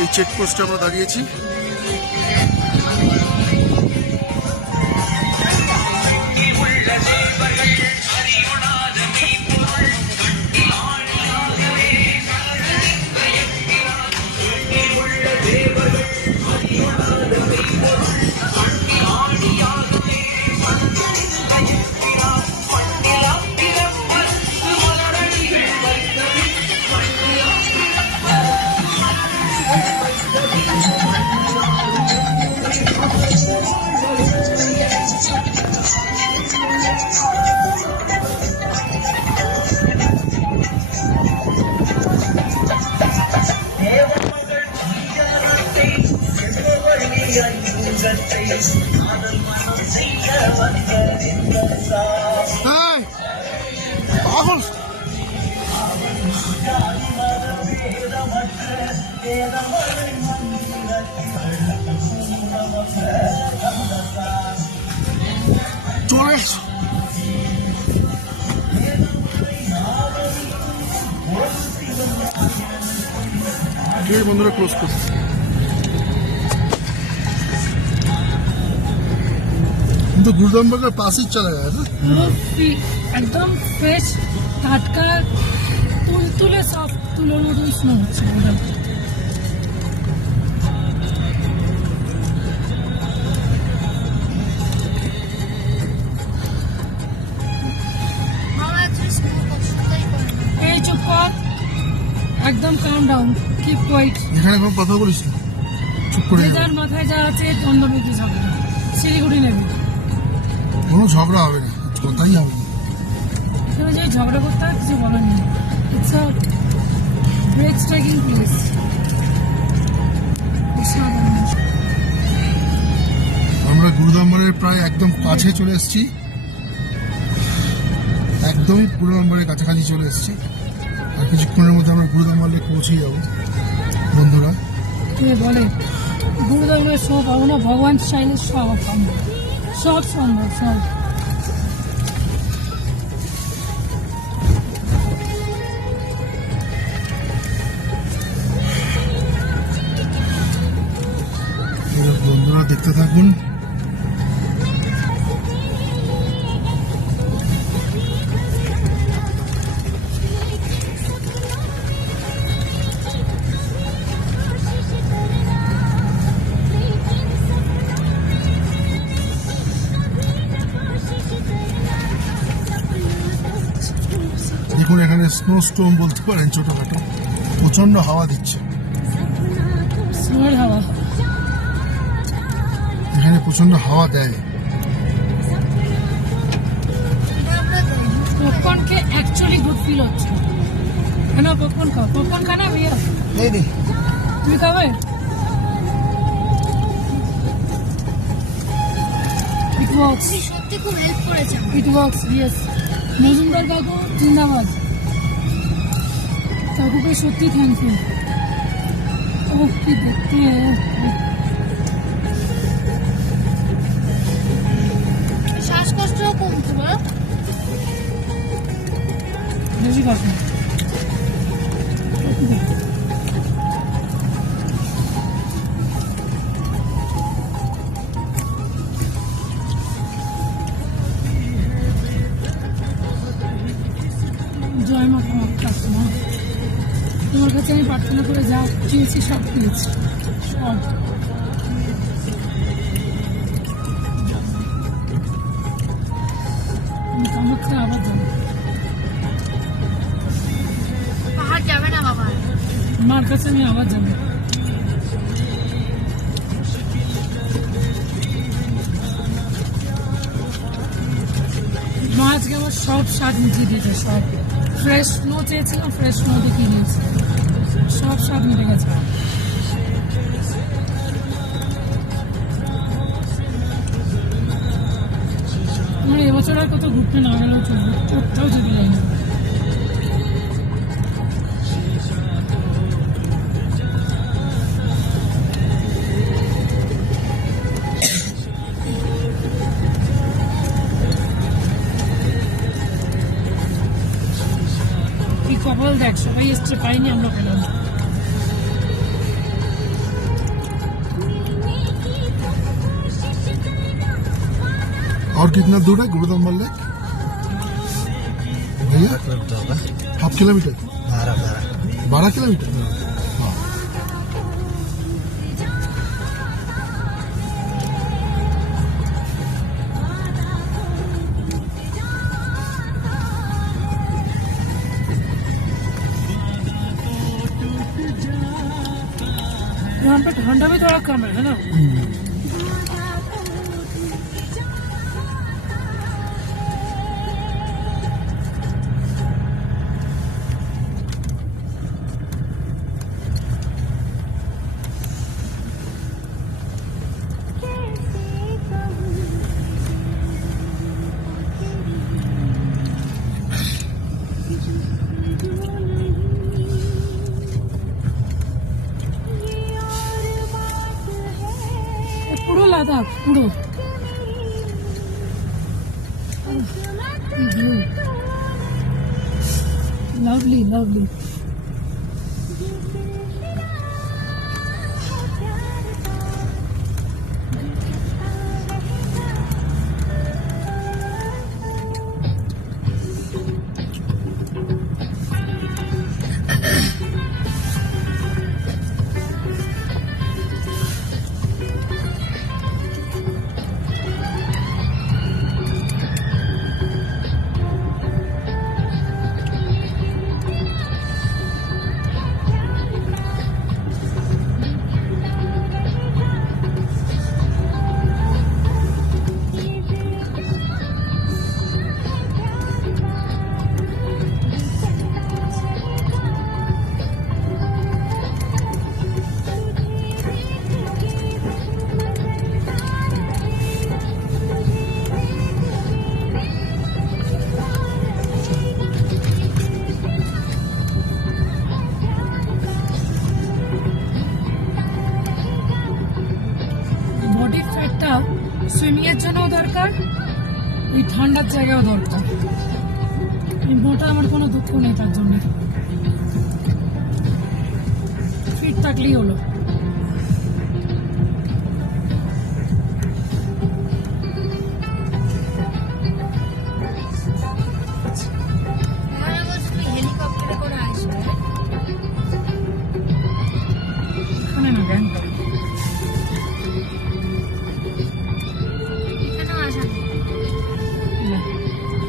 এই চেকপোস্টে আমরা দাঁড়িয়েছি। Hey! Vamos! চলে এসো। ঠিক আছে বন্ধুরা, ক্লোজ করছি। तो गुरुदम्बा के पास ही चला गया था। একদম ফ্রেশ টাটকা তুলতুলে সফট তুলোর মতন স্নো হচ্ছে। এই চুপ কর, একদম কাম ডাউন, কিপ কোয়াইট। এখানে কোনো কথা বলিস না, চুপ করে যা। যার মাথায় যা আছে দ্বন্দ্ববিধি ঝগড়া শিলিগুড়ি নেবে, কোনো ঝগড়া হবে না, কথাই হবে না। এখানে যে ঝগড়া করতে হয় কিছু বলার নেই। It's a break striking place. আমরা গুরুদম্বারের প্রায় একদম কাছে চলে এসেছি, একদমই গুরুদম্বারের কাছাকাছি চলে এসেছি। আর কিছুক্ষণের মধ্যে আমরা গুরুদম্বার লেক পৌঁছে যাবো বন্ধুরা। কে বলে গুরুদম্বারের সব পাবো না, ভগবান চাইলে সব পাবো, সব সম্ভব, সব। বন্ধুরা দেখতে থাকুন। দেখুন এখানে স্নো স্টোম বলতে পারেন, ছোটখাটো প্রচন্ড হাওয়া দিচ্ছে। স্নোর হাওয়া, এখানে প্রচন্ড হাওয়া দেয়। পপকর্নকে অ্যাকচুয়ালি গুড ফিল হচ্ছে। কেন পপকর্ন খাও? পপকর্ন খানা ভাইয়া, নেই নেই, তুমি খাবে? ইট ওয়ার্কস, সত্যি খুব হেল্প করেছে। It works, yes. মজুমদার কাকু জিন্দাবাদ, কাকুকে সত্যি থ্যাংক ইউ। ও কি দেখতে, শ্বাসকষ্টও কমছে বলো। বেশি কথা জয় মা কাকিমা, তোমার কাছে আমি প্রার্থনা করে যা চেয়েছি সব পেয়েছি, সব। আমি কামাখ্যা আবার যাবো, পাহাড় যাবে না বাবা। মার কাছে আমি আবার যাবো। মা আজকে আমার সব স্বাদ মিটিয়ে দিয়েছে, সব। ফ্রেশ স্নো চেয়েছিলাম, ফ্রেশ স্নো দেখিয়ে দিয়েছে, সব স্বাদ মিটে গেছে। আমার এবছর আর কত ঘুরতে না গেলেও চলবে, কোথাও যেতে যাই না। কপাল দেখ, সবাই এসছে, পাইনি, আমরা পেলাম। और कितना दूर है गुरुदाम लेक भैया? किलोमीटर होगा, 12 किलोमीटर 12 12 किलोमीटर हाँ। यहाँ पे ठंडा भी थोड़ा कम है ना? পুরো লাদাখ পুরো লাভলি লাভলি। বডি ফ্যাটটা সুইমিং এর জন্য দরকার, এই ঠান্ডার জায়গাও দরকার। এই মোটা আমার কোনো দুঃখ নেই তার জন্য, ফিট থাকলেই হলো। হেলিকপ্টারে করে আসবে এখানে না গ্যাংটক, এখানেও আসা না,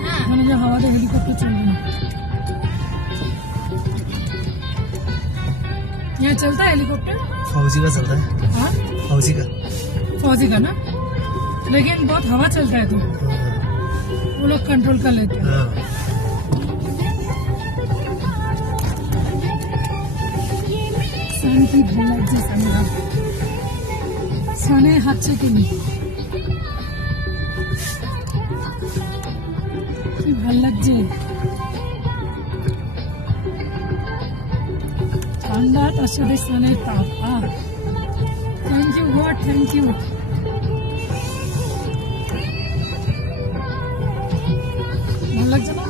হ্যাঁ এখানে যে হাওয়াতে হেলিকপ্টার চলবে না। यहाँ चलता है हेलीकॉप्टर? फौजी का चलता है, हाँ फौजी का। फौजी का ना, लेकिन बहुत हवा चलता है तो वो लोग कंट्रोल कर लेते हैं। हाँ, सन की ভাল লাগছে সামনে, সানে হাঁটছে তুমি, কি ভাল লাগছে। ঠান্ডা তার সাথে সানের তাপ, thank you God, thank you. ভাল লাগছে না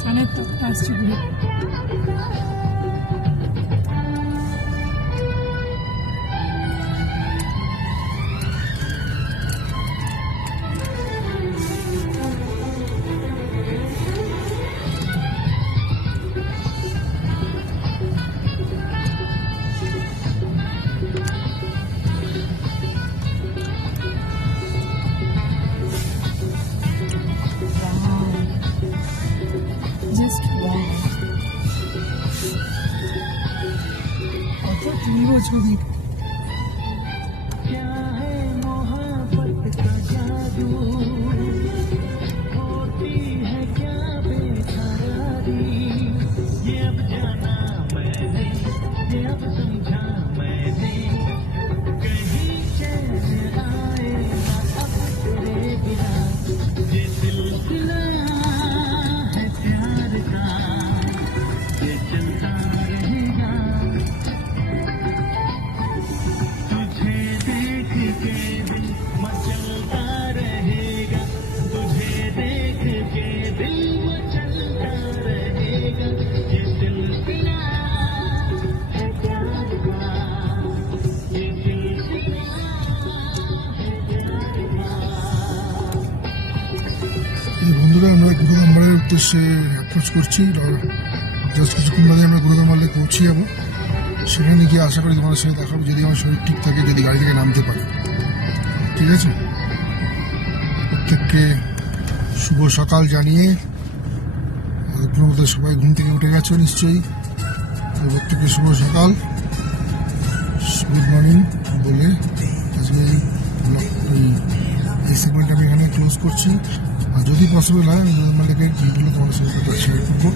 সানের তাপটা আসছে ঘুরে। Just wow. কত সুন্দর ছবি। উদ্দেশ্যে অ্যাপ্রোচ করছি। জাস্ট কিছুক্ষণ বাদে আমরা গুরুদমা লেক পৌঁছে যাবো। সেখানে গিয়ে আশা করি তোমাদের সঙ্গে দেখাবো, যদি আমার শরীর ঠিক থাকে, যদি গাড়ি থেকে নামতে পারি। ঠিক আছে, প্রত্যেককে শুভ সকাল জানিয়ে আপনাদের সবাই ঘুম থেকে উঠে গেছে নিশ্চয়ই। তো প্রত্যেককে শুভ সকাল, গুড মর্নিং বলে আজকে এই সেগমেন্ট আমি এখানে ক্লোজ করছি। আর যদি পসিবল হয় আমি গুরুদমা লেকের ভিডিওগুলো তোমাদের সঙ্গে শেয়ার করবো।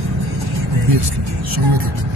অবভিয়াসলি সঙ্গে থাকবো।